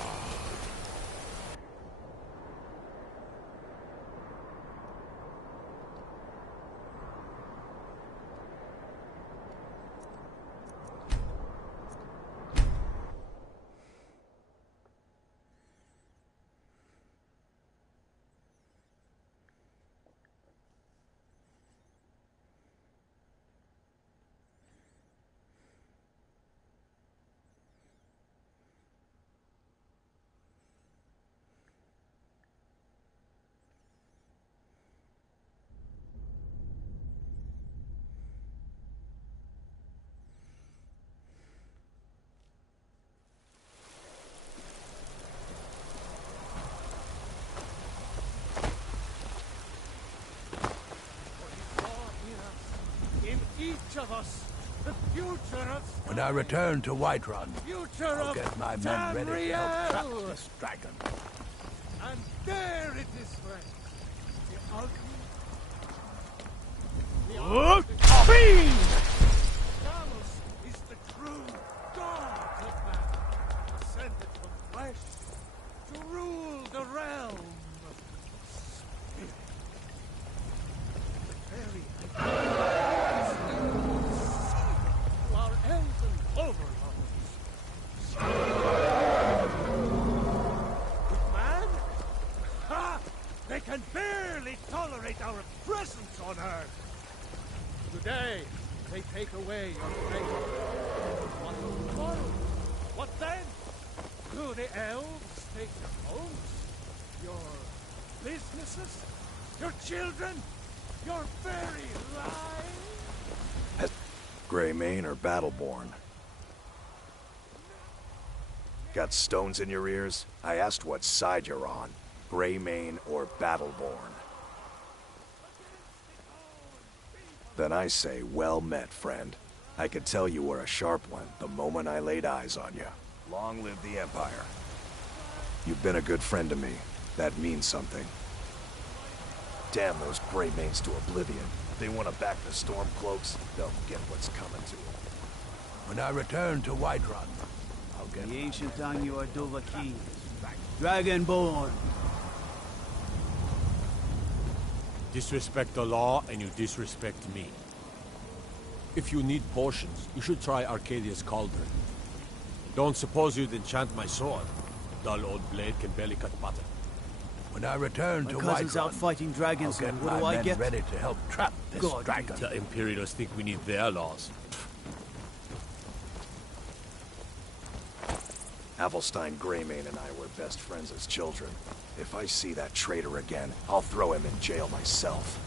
of us, the future of When I return to Whiterun, future I'll of get my men ready to help trap Tamriel. this dragon. And there it is, friends. The ugly. Fiend! Talos is the true god of man, ascended from flesh to rule the realm of spirit. The very idea to our elven overlords. But man? Ha! They can barely tolerate our presence on Earth. Today, they take away your faith. What tomorrow? What then? Do the elves take your homes? Your businesses? Your children? Your very lives? Greymane or Battleborn? Got stones in your ears? I asked what side you're on. Greymane or Battleborn? Then I say, well met, friend. I could tell you were a sharp one the moment I laid eyes on you. Long live the Empire. You've been a good friend to me. That means something. Damn those Greymanes to oblivion. If they want to back the Stormcloaks, they'll get what's coming to them. When I return to Whiterun, I'll get the ancient Anya Dovahkiin, Dragonborn. Disrespect the law and you disrespect me. If you need potions, you should try Arcadia's Cauldron. Don't suppose you'd enchant my sword. Dull old blade can barely cut butter. When I return to My cousin's Whiterun, out fighting dragons, I'll get and what my do I men get? ready to help trap this God, dragon. The Imperials think we need their laws. Avelstein Greymane and I were best friends as children. If I see that traitor again, I'll throw him in jail myself.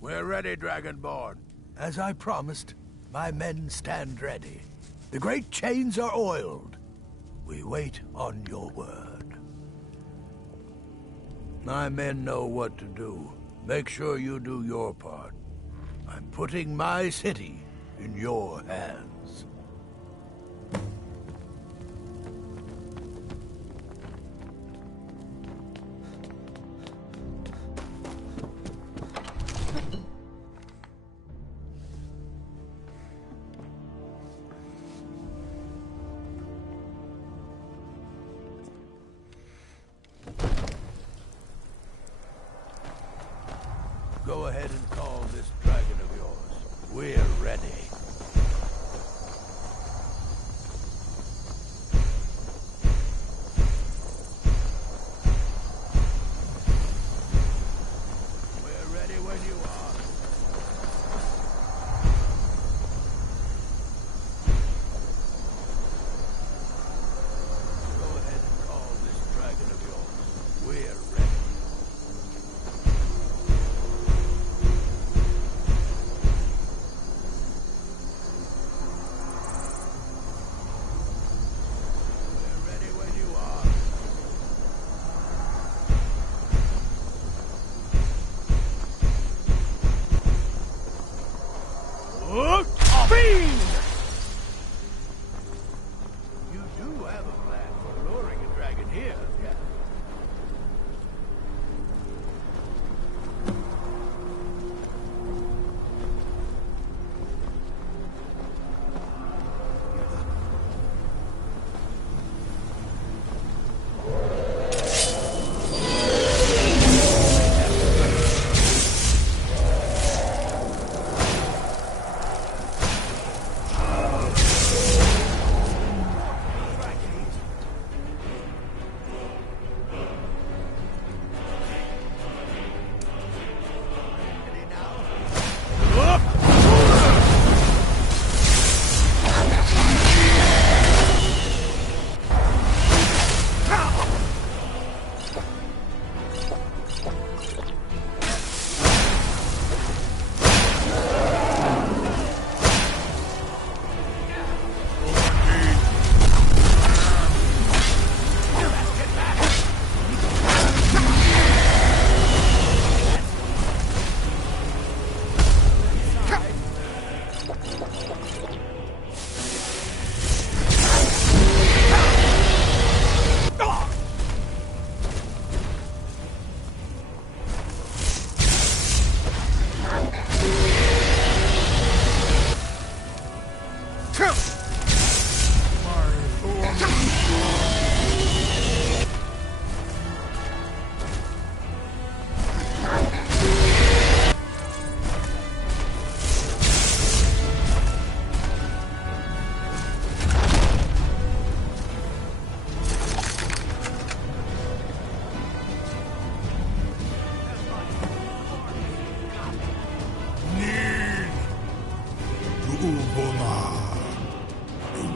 We're ready, Dragonborn. As I promised, my men stand ready. The great chains are oiled. We wait on your word. My men know what to do. Make sure you do your part. I'm putting my city in your hands. Go ahead and call this dragon of yours. We're ready.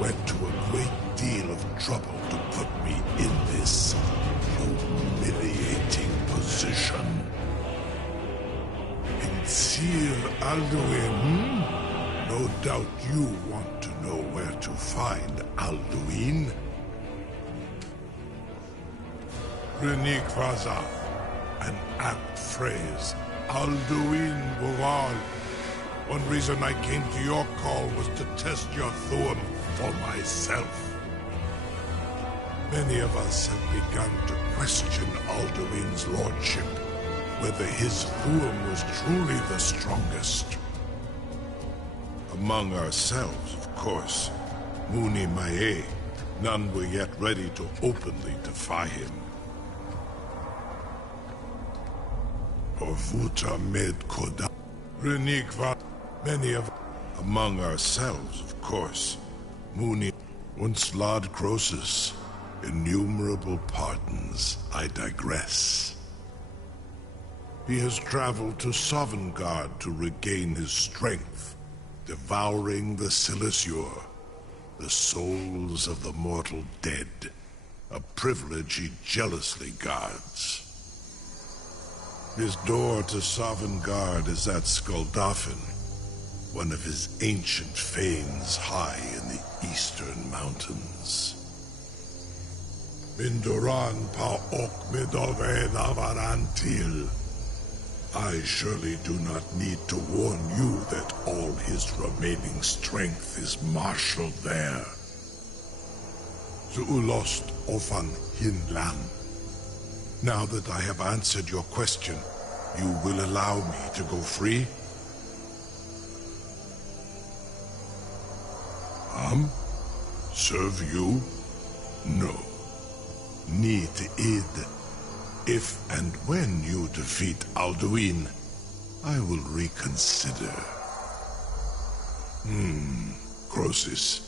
went to a great deal of trouble to put me in this humiliating position. In Sir Alduin, no doubt you want to know where to find Alduin. Renik Vaza, an apt phrase. Alduin Boval. One reason I came to your call was to test your Thuum for myself. Many of us have begun to question Alduin's lordship, whether his Thuum was truly the strongest. Among ourselves, of course, Muni Mae, none were yet ready to openly defy him. Orvuta Med Koda, Renikva, many of among ourselves, of course, Muni, once Lord Croesus, innumerable pardons, I digress. He has traveled to Sovngarde to regain his strength, devouring the Silesure, the souls of the mortal dead, a privilege he jealously guards. His door to Sovngarde is at Skuldafn, one of his ancient fanes high in the eastern mountains. Mindoran pa ok midove navarantil. I surely do not need to warn you that all his remaining strength is marshaled there. Zuulost ofan hinlan. Now that I have answered your question, you will allow me to go free? Serve you? No. Need id. If and when you defeat Alduin, I will reconsider. Croesus.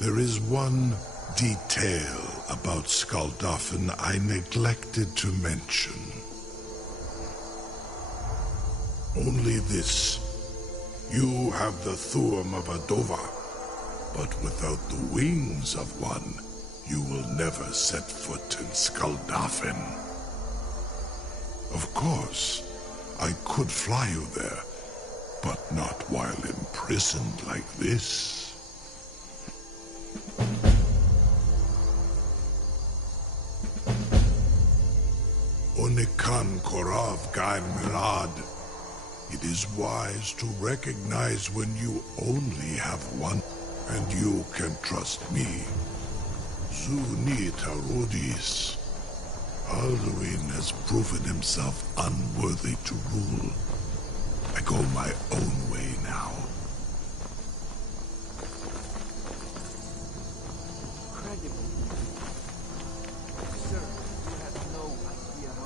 There is one detail about Skuldafn I neglected to mention. Only this. You have the Thuum of a Dova, but without the wings of one, you will never set foot in Skuldafn. Of course, I could fly you there, but not while imprisoned like this. Onikan Korav Gain Mirad. It is wise to recognize when you only have one, and you can trust me. Zuni Tarudis. Alduin has proven himself unworthy to rule. I go my own way now.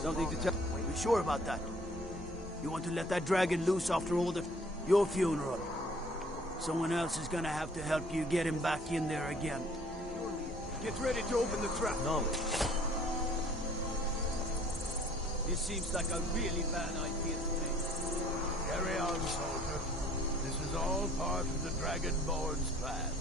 Something to tell? Are you sure about that? You want to let that dragon loose after all your funeral? Someone else is gonna have to help you get him back in there again. Get ready to open the trap. Knowledge. This seems like a really bad idea to me. Carry on, soldier. This is all part of the Dragonborn's plan.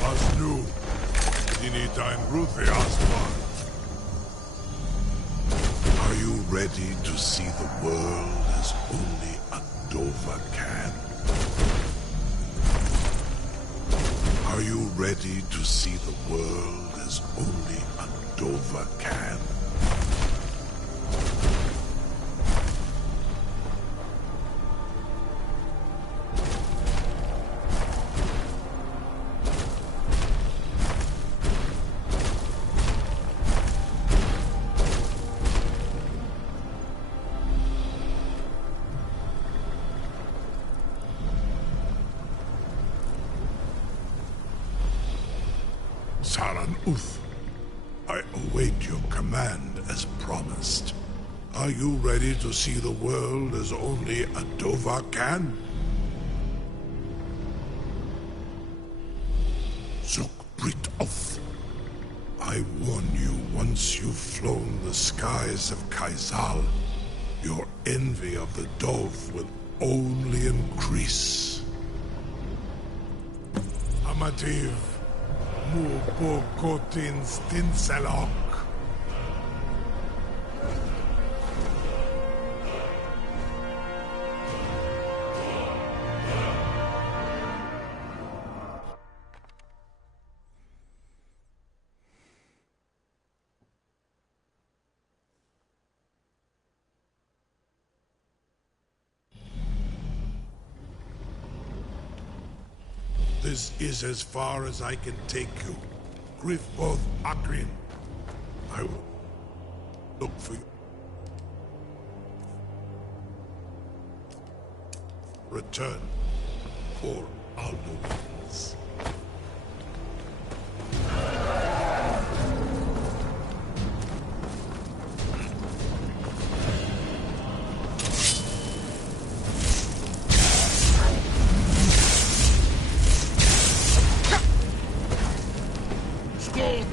Was new. Anytime Ruthie Aswan. Are you ready to see the world as only a Dova can? Are you ready to see the world as only a Dova can? Saran Uth, I await your command as promised. Are you ready to see the world as only a Dova can? Zuk Brit Oth, I warn you, once you've flown the skies of Kaizal, your envy of the dove will only increase. Amativ, Mubokotin Stinselok. This is as far as I can take you. Griffboth Akrin. I will look for you. Return, or Alduins. Go,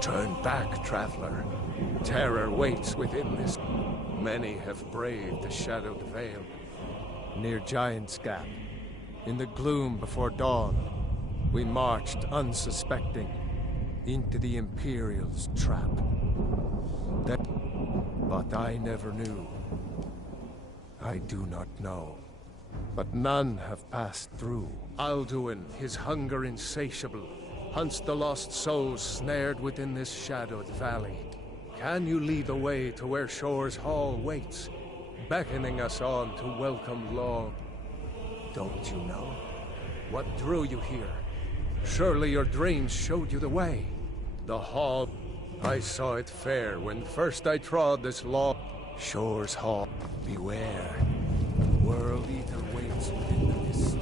Turn back, traveler. Terror waits within this. Many have braved the shadowed vale. Near Giant's Gap, in the gloom before dawn, we marched unsuspecting into the Imperial's trap. But I never knew. I do not know. but none have passed through. Alduin, his hunger insatiable, hunts the lost souls snared within this shadowed valley. Can you lead the way to where Shore's Hall waits, beckoning us on to welcome law? Don't you know? What drew you here? Surely your dreams showed you the way. The hall, I saw it fair when first I trod this law. Shore's Hall, beware. The World Eater waits within the mist.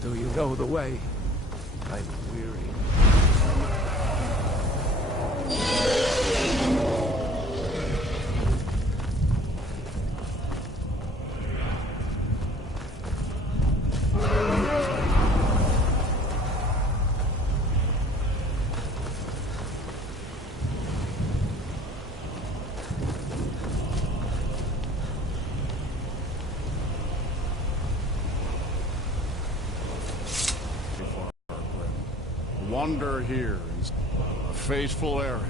Do you know the way? I'm weary. Wander here is a fateful errand.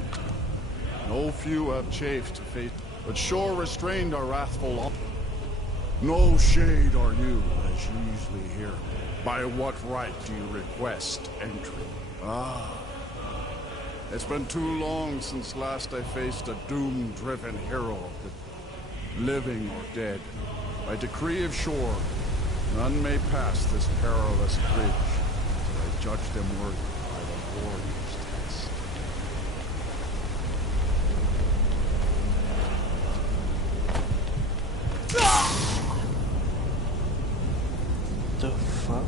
No few have chafed to fate, but Shore restrained our wrathful up. No shade are you, as you usually hear. By what right do you request entry? It's been too long since last I faced a doom-driven hero, living or dead. By decree of Shore, none may pass this perilous bridge until I judge them worthy. Warrior's test. The fuck?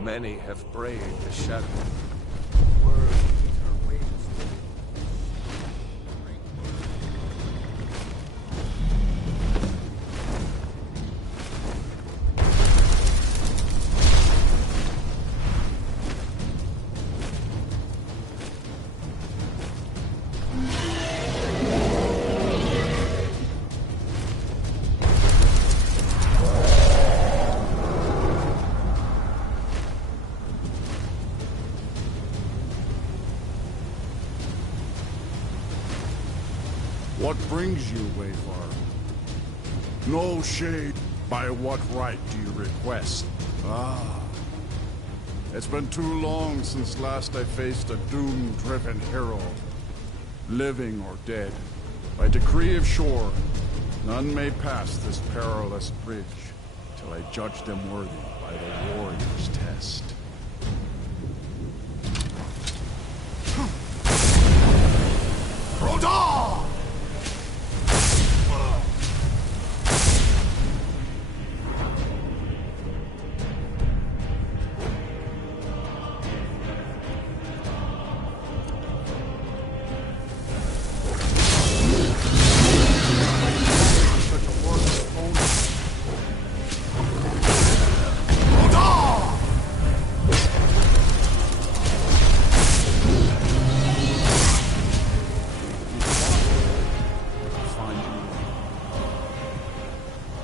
Many have braved the shadow. What brings you, Wayfarer? No shade. By what right do you request? It's been too long since last I faced a doom-driven hero, living or dead. By decree of Shore, none may pass this perilous bridge till I judge them worthy by the warrior's test. Rodar!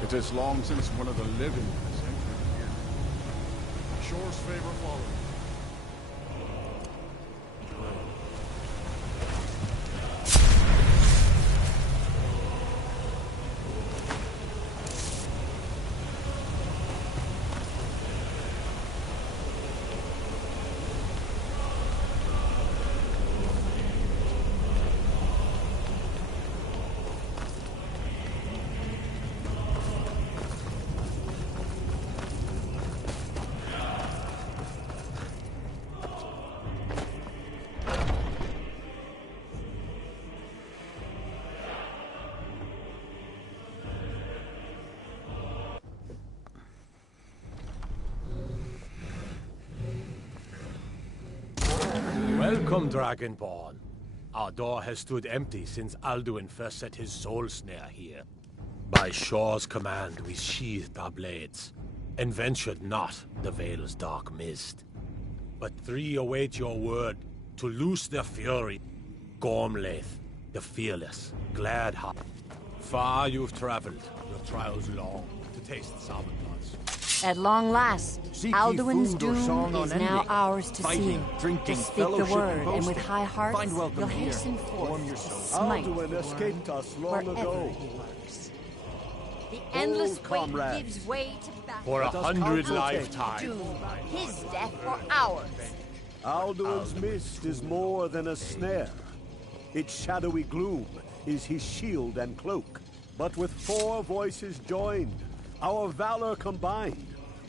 It is long since one of the living has entered here. Shore's favor follows. Welcome, Dragonborn. Our door has stood empty since Alduin first set his soul snare here. By Shor's command, we sheathed our blades, and ventured not the Vale's dark mist. But three await your word to loose their fury. Gormlaith, the fearless, glad heart. Far you've traveled, your trials long, to taste Salvatars. At long last, Seek ye Alduin's food or doom song is on now ending. ours to Fighting, see. drinking, To speak the fellowship, word, and and with boasting. high hearts, Find welcome you'll here. hasten forth Warm your to soul. smite Alduin the escaped worm us long wherever ago. he lurks. The endless Old weight comrades. gives way to battle. For 100 Alduin's lifetimes. doom, his death for ours. Alduin's mist is more than a snare. Its shadowy gloom is his shield and cloak. But with 4 voices joined, our valor combined,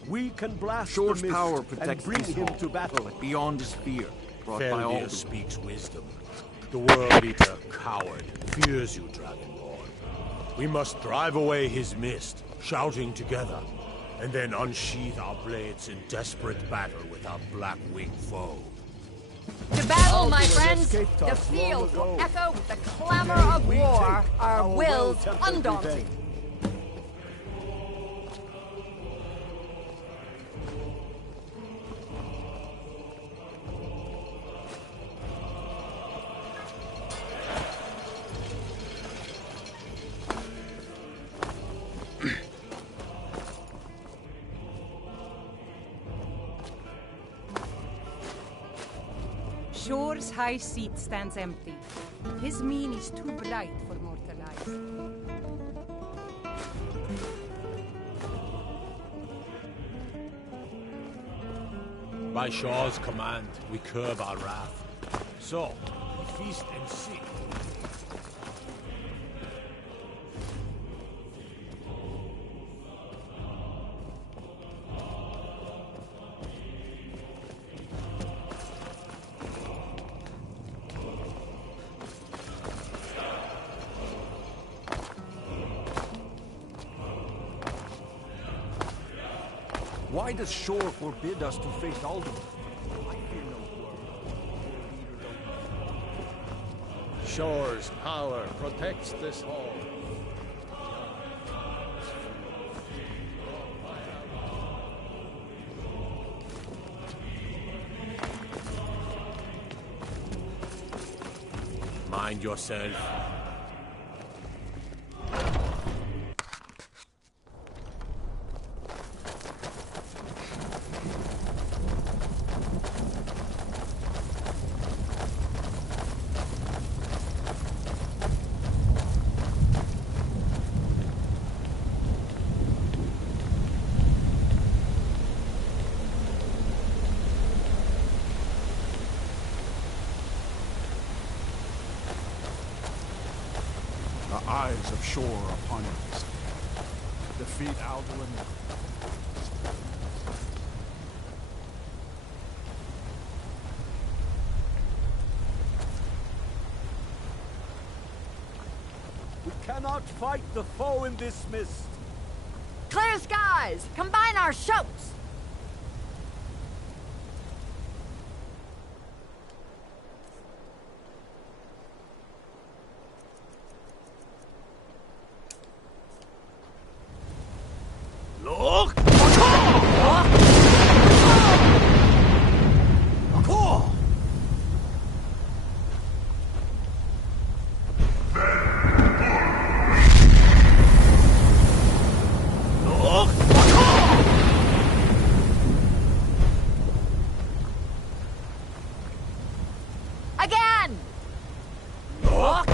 we can blast Shor's the mist power and protects bring this him hall, to battle. but beyond is fear, brought by Feldir Alduin. speaks wisdom. The World Eater, coward, fears you, Dragonborn. We must drive away his mist, shouting together, and then unsheath our blades in desperate battle with our black-winged foe. To battle, my Alduin friends! escaped The us long field ago. will echo with the clamor of We war, take our our wills well-tempered undaunted. revenge. Shore's high seat stands empty. His mien is too bright for mortal eyes. By Shaw's command, we curb our wrath. So, we feast and seek. Why does Shor forbid us to face Alduin? I fear no worm. Shore's power protects this hall. Mind yourself. The eyes of Shor are upon us. Defeat Alduin. We cannot fight the foe in this mist. Clear skies! Combine our shouts! Look! Again! Look!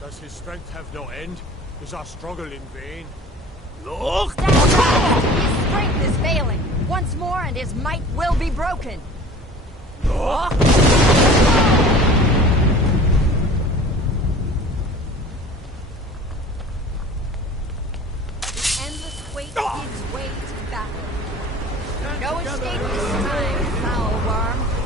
Does his strength have no end? Is our struggle in vain? Look! Stand fast! His strength is failing. Once more and his might will be broken. Look! No escape this time, foul worm.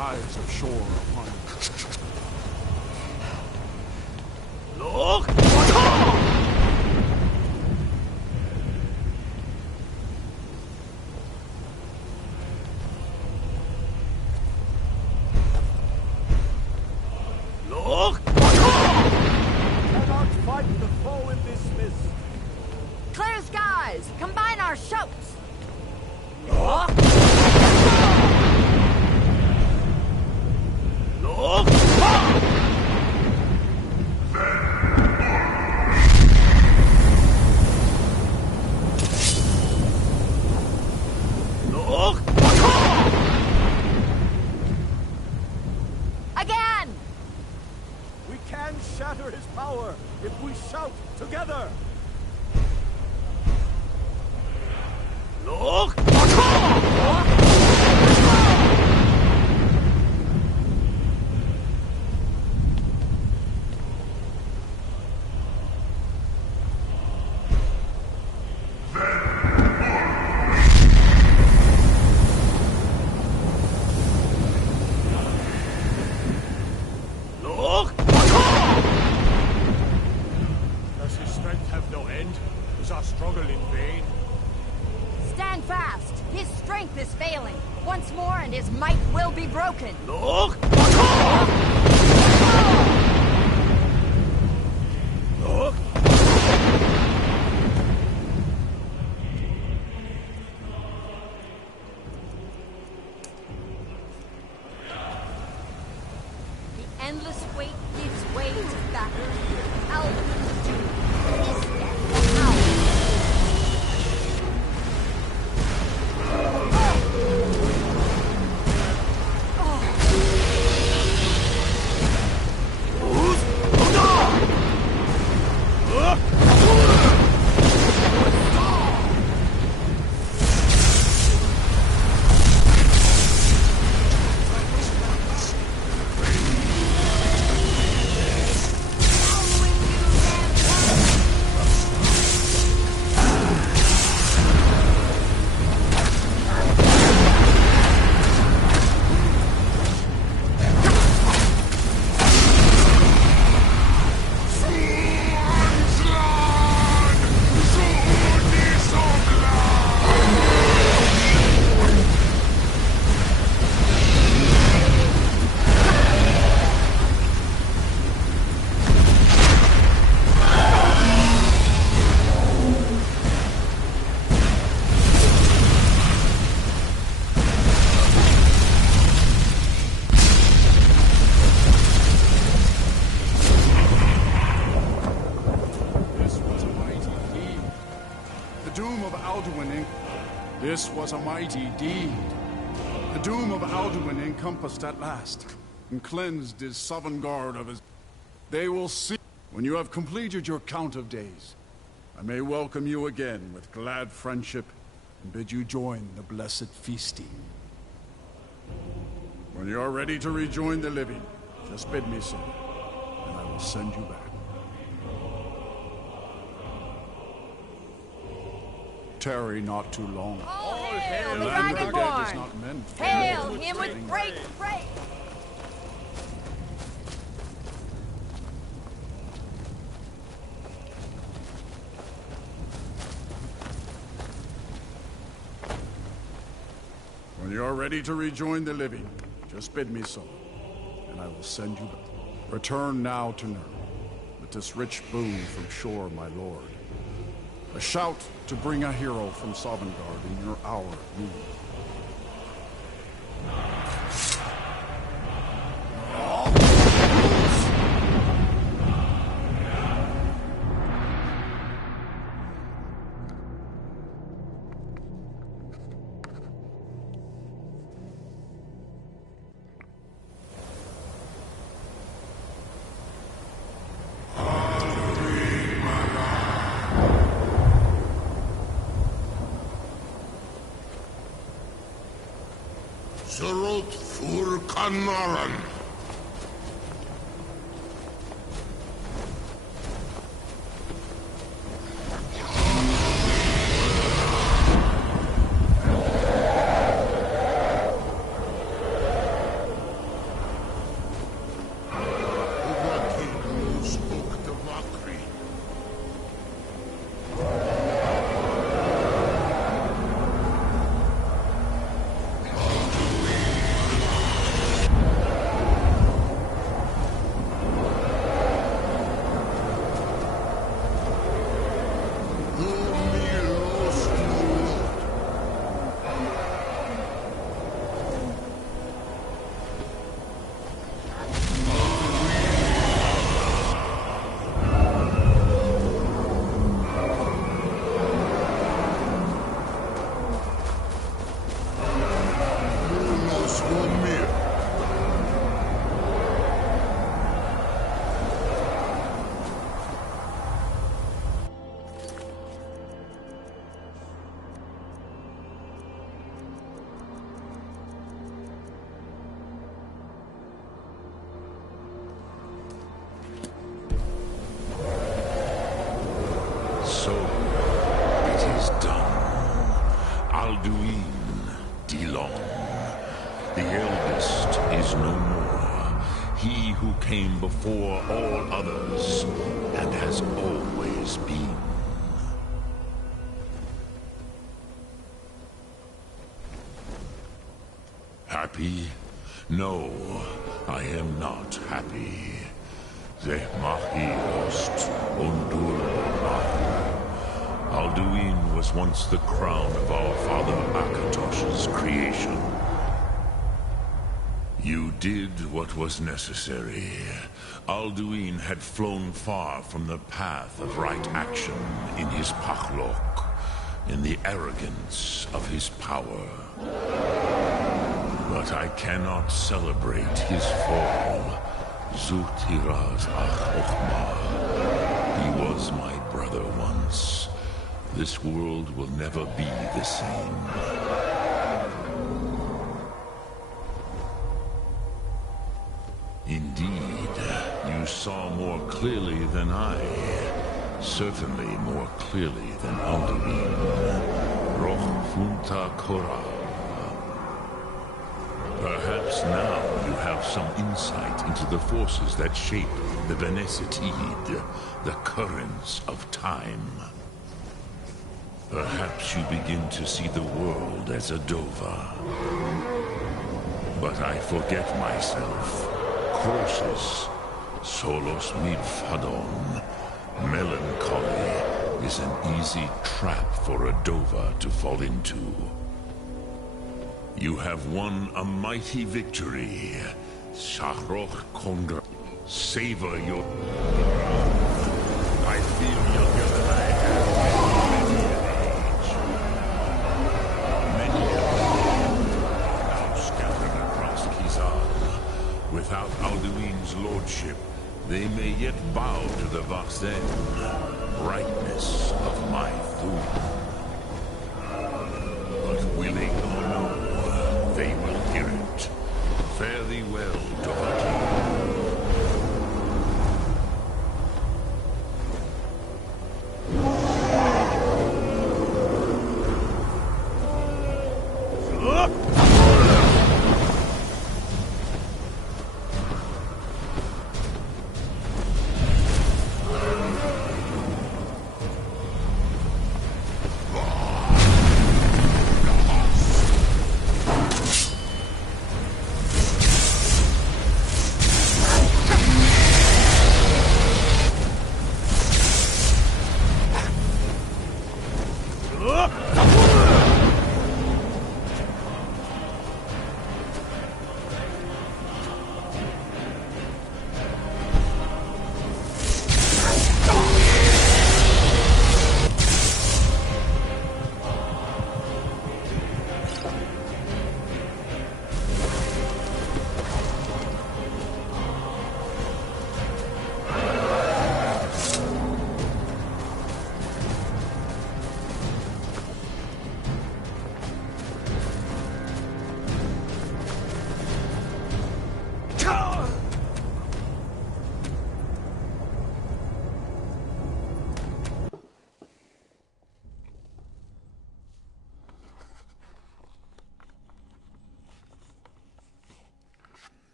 eyes of shore upon you. Look! Look! can shatter his power if we shout together! Look! Does his strength have no end? Is our struggle in vain? Stand fast! His strength is failing. Once more and his might will be broken. Look! Look! The endless weight gives way to battle. Alderman's doom. His death ours. This was a mighty deed. The doom of Alduin encompassed at last, and cleansed his Sovngarde of his... They will see when you have completed your count of days. I may welcome you again with glad friendship, and bid you join the blessed feasting. When you are ready to rejoin the living, just bid me so, and I will send you back. Tarry not too long. All hail the Land of the dead is Dragonborn! not meant for Hail mortals. him with great praise! When you are ready to rejoin the living, just bid me so, and I will send you back. Return now to Nurn, with this rich boon from shore, my lord. A shout to bring a hero from Sovngarde in your hour of need. Surut fur Kanaran. is no more. He who came before all others, and has always been. Happy? No, I am not happy. Zeh mahi ost undur mar. Alduin was once the crown of our father Akatosh's creation. You did what was necessary. Alduin had flown far from the path of right action in his pachlok, in the arrogance of his power. But I cannot celebrate his fall. Zutiraz ach ochma. He was my brother once. This world will never be the same. Indeed, you saw more clearly than I. Certainly more clearly than Alduin. Roch funta kora. Perhaps now you have some insight into the forces that shape the Benesitid, the currents of time. Perhaps you begin to see the world as a Dova. But I forget myself. Croesus, solos mid fadon. Melancholy is an easy trap for a Dova to fall into. You have won a mighty victory. Shahroch Kondra. Savor your... I feel younger than I have in many an age. Now scattered across Kizan. Without Alduin's lordship, they may yet bow to the Vaxen, brightness of my Thun. But willing or no, they will hear it. Fare thee well, Dovahkiin.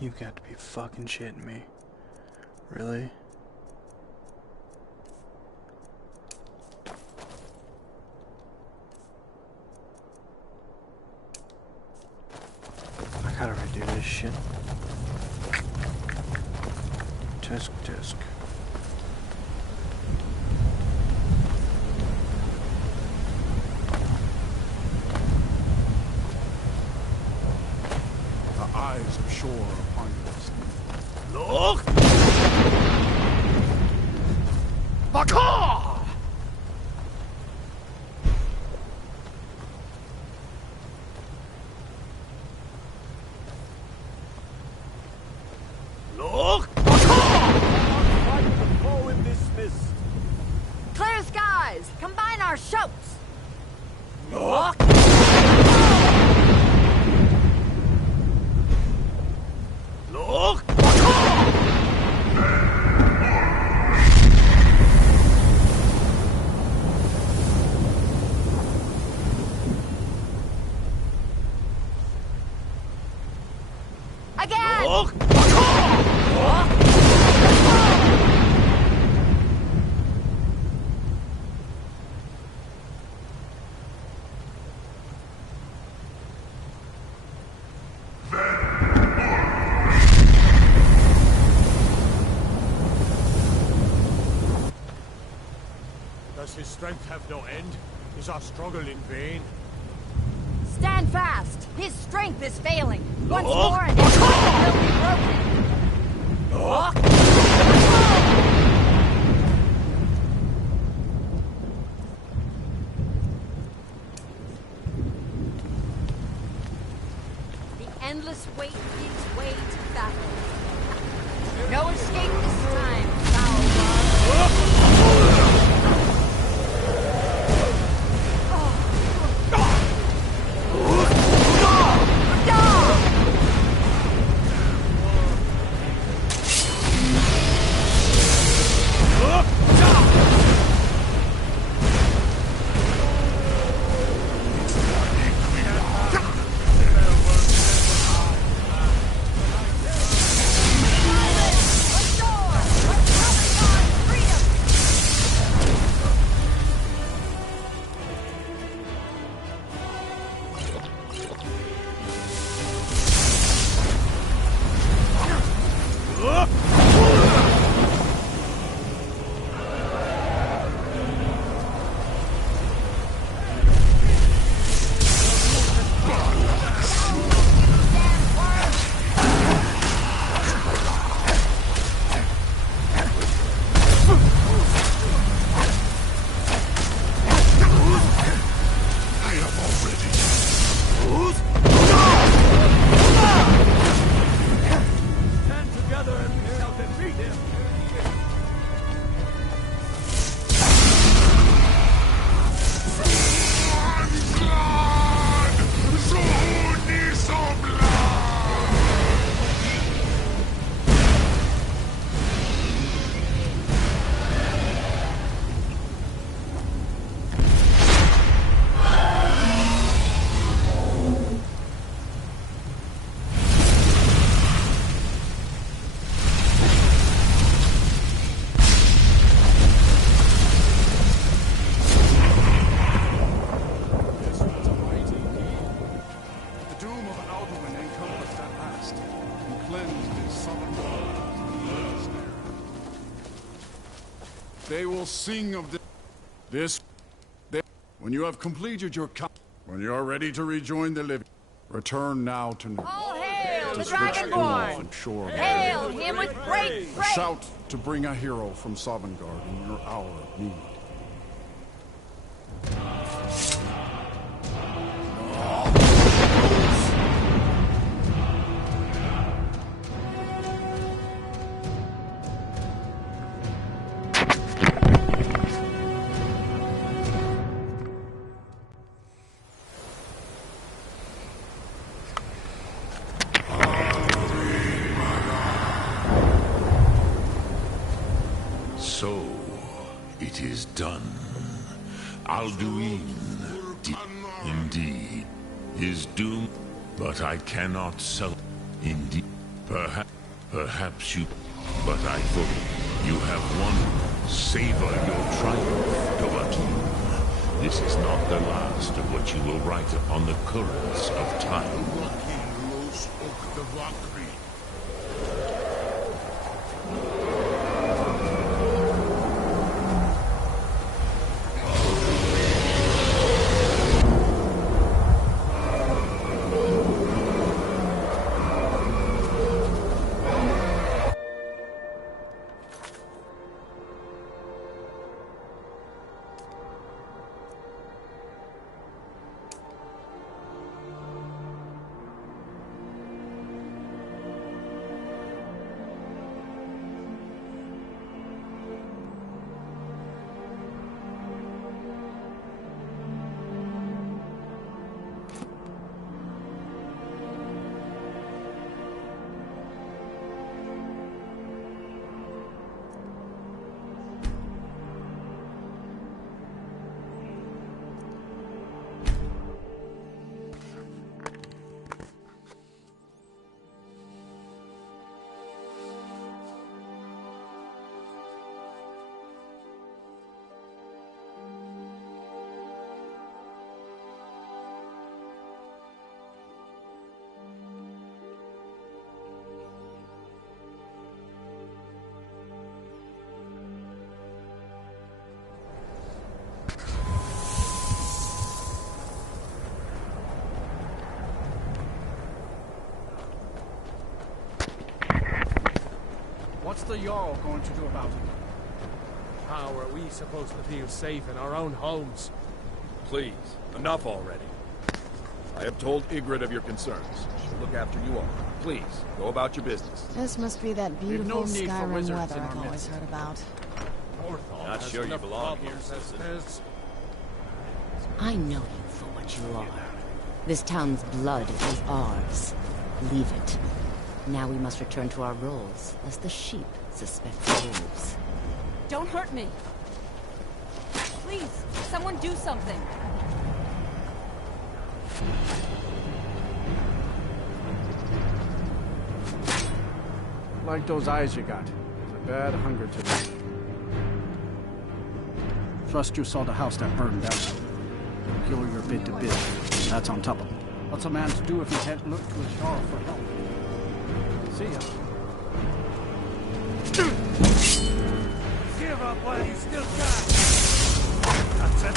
You got to be fucking shitting me. Really? I gotta redo this shit. Tisk. The eyes of shore upon us. Look! Baka! Look! Clear skies! Combine our shouts! Look! Does his strength have no end? Is our struggle in vain? Stand fast! His strength is failing! Once more and his strength will be broken! The endless wait gives way to battle. No escape this time, foul They will sing of this. When you have completed your when you are ready to rejoin the living, return now to All hail the Dragonborn! Shore. Hail him with great A praise! shout to bring a hero from Sovngarde in your hour of need. So, it is done. Alduin, indeed, is doomed, but I cannot sell. Indeed, perhaps you, but I thought you have won. Savor your triumph, Dovakin. This is not the last of what you will write upon the currents of time. What's the Jarl going to do about it? How are we supposed to feel safe in our own homes? Please, enough already. I have told Ygritte of your concerns. She'll look after you all. Please, go about your business. This must be that beautiful need for Skyrim wizards weather in our I've always midst. heard about. Not sure you belong here, citizen. I know you for what you are. This town's blood is ours. Leave it. Now we must return to our roles, lest the sheep suspect the wolves. Don't hurt me! Please, someone do something! Like those eyes you got. There's a bad hunger to them. Trust you saw the house that burned down. Kill your bit to bit. That's on top of it. What's a man to do if he can't look to his Jarl for help? See ya. Give up while you still can! That's it.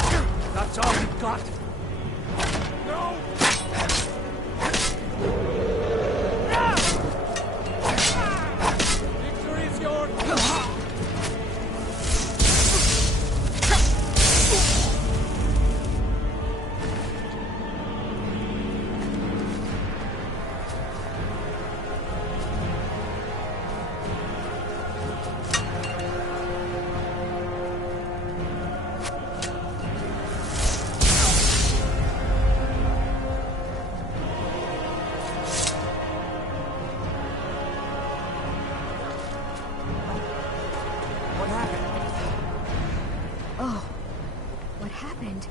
That's all you got. No! Victory is yours! Oh, what happened?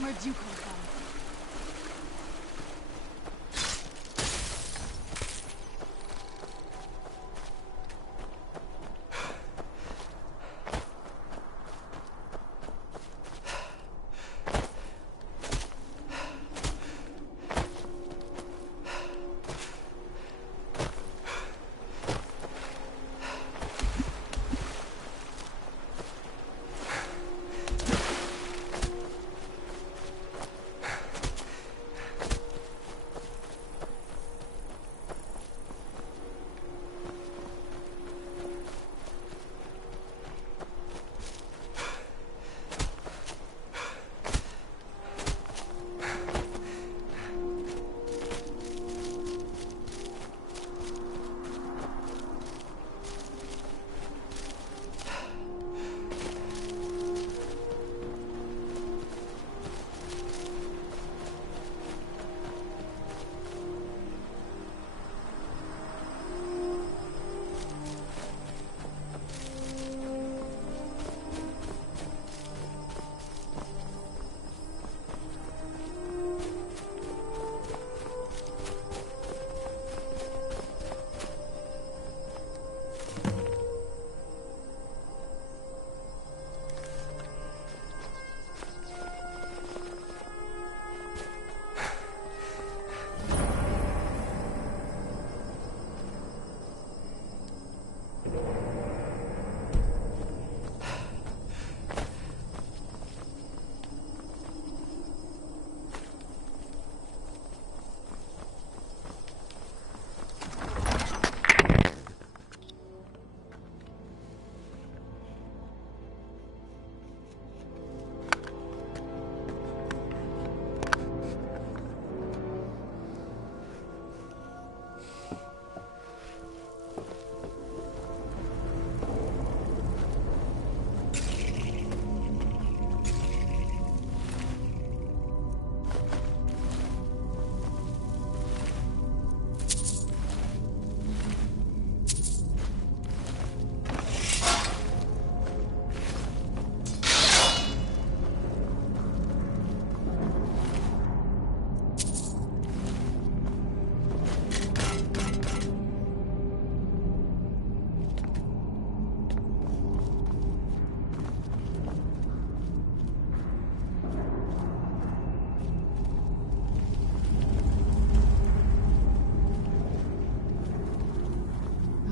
Where'd you come from?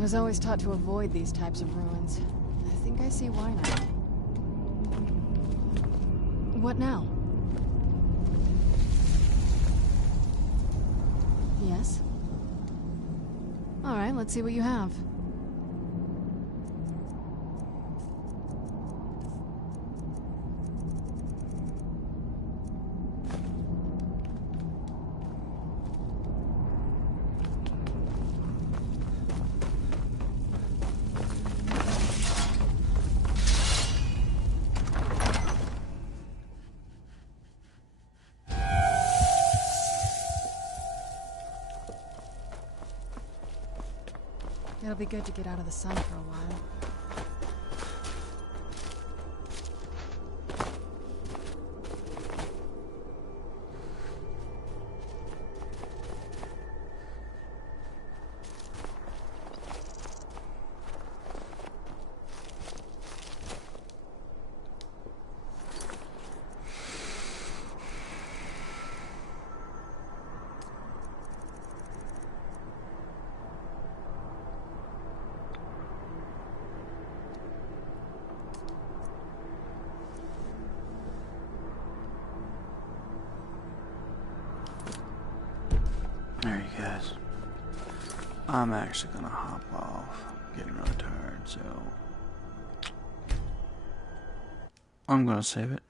was always taught to avoid these types of ruins. I think I see why now. What now? Yes? Alright, let's see what you have. It'll be good to get out of the sun for a while. Alright guys, I'm actually gonna hop off. I'm getting really tired, so I'm gonna save it.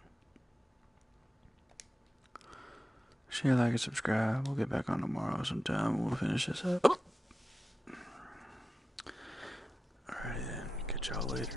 Share, like, and subscribe. We'll get back on tomorrow sometime. We'll finish this up. Alrighty then, catch y'all later.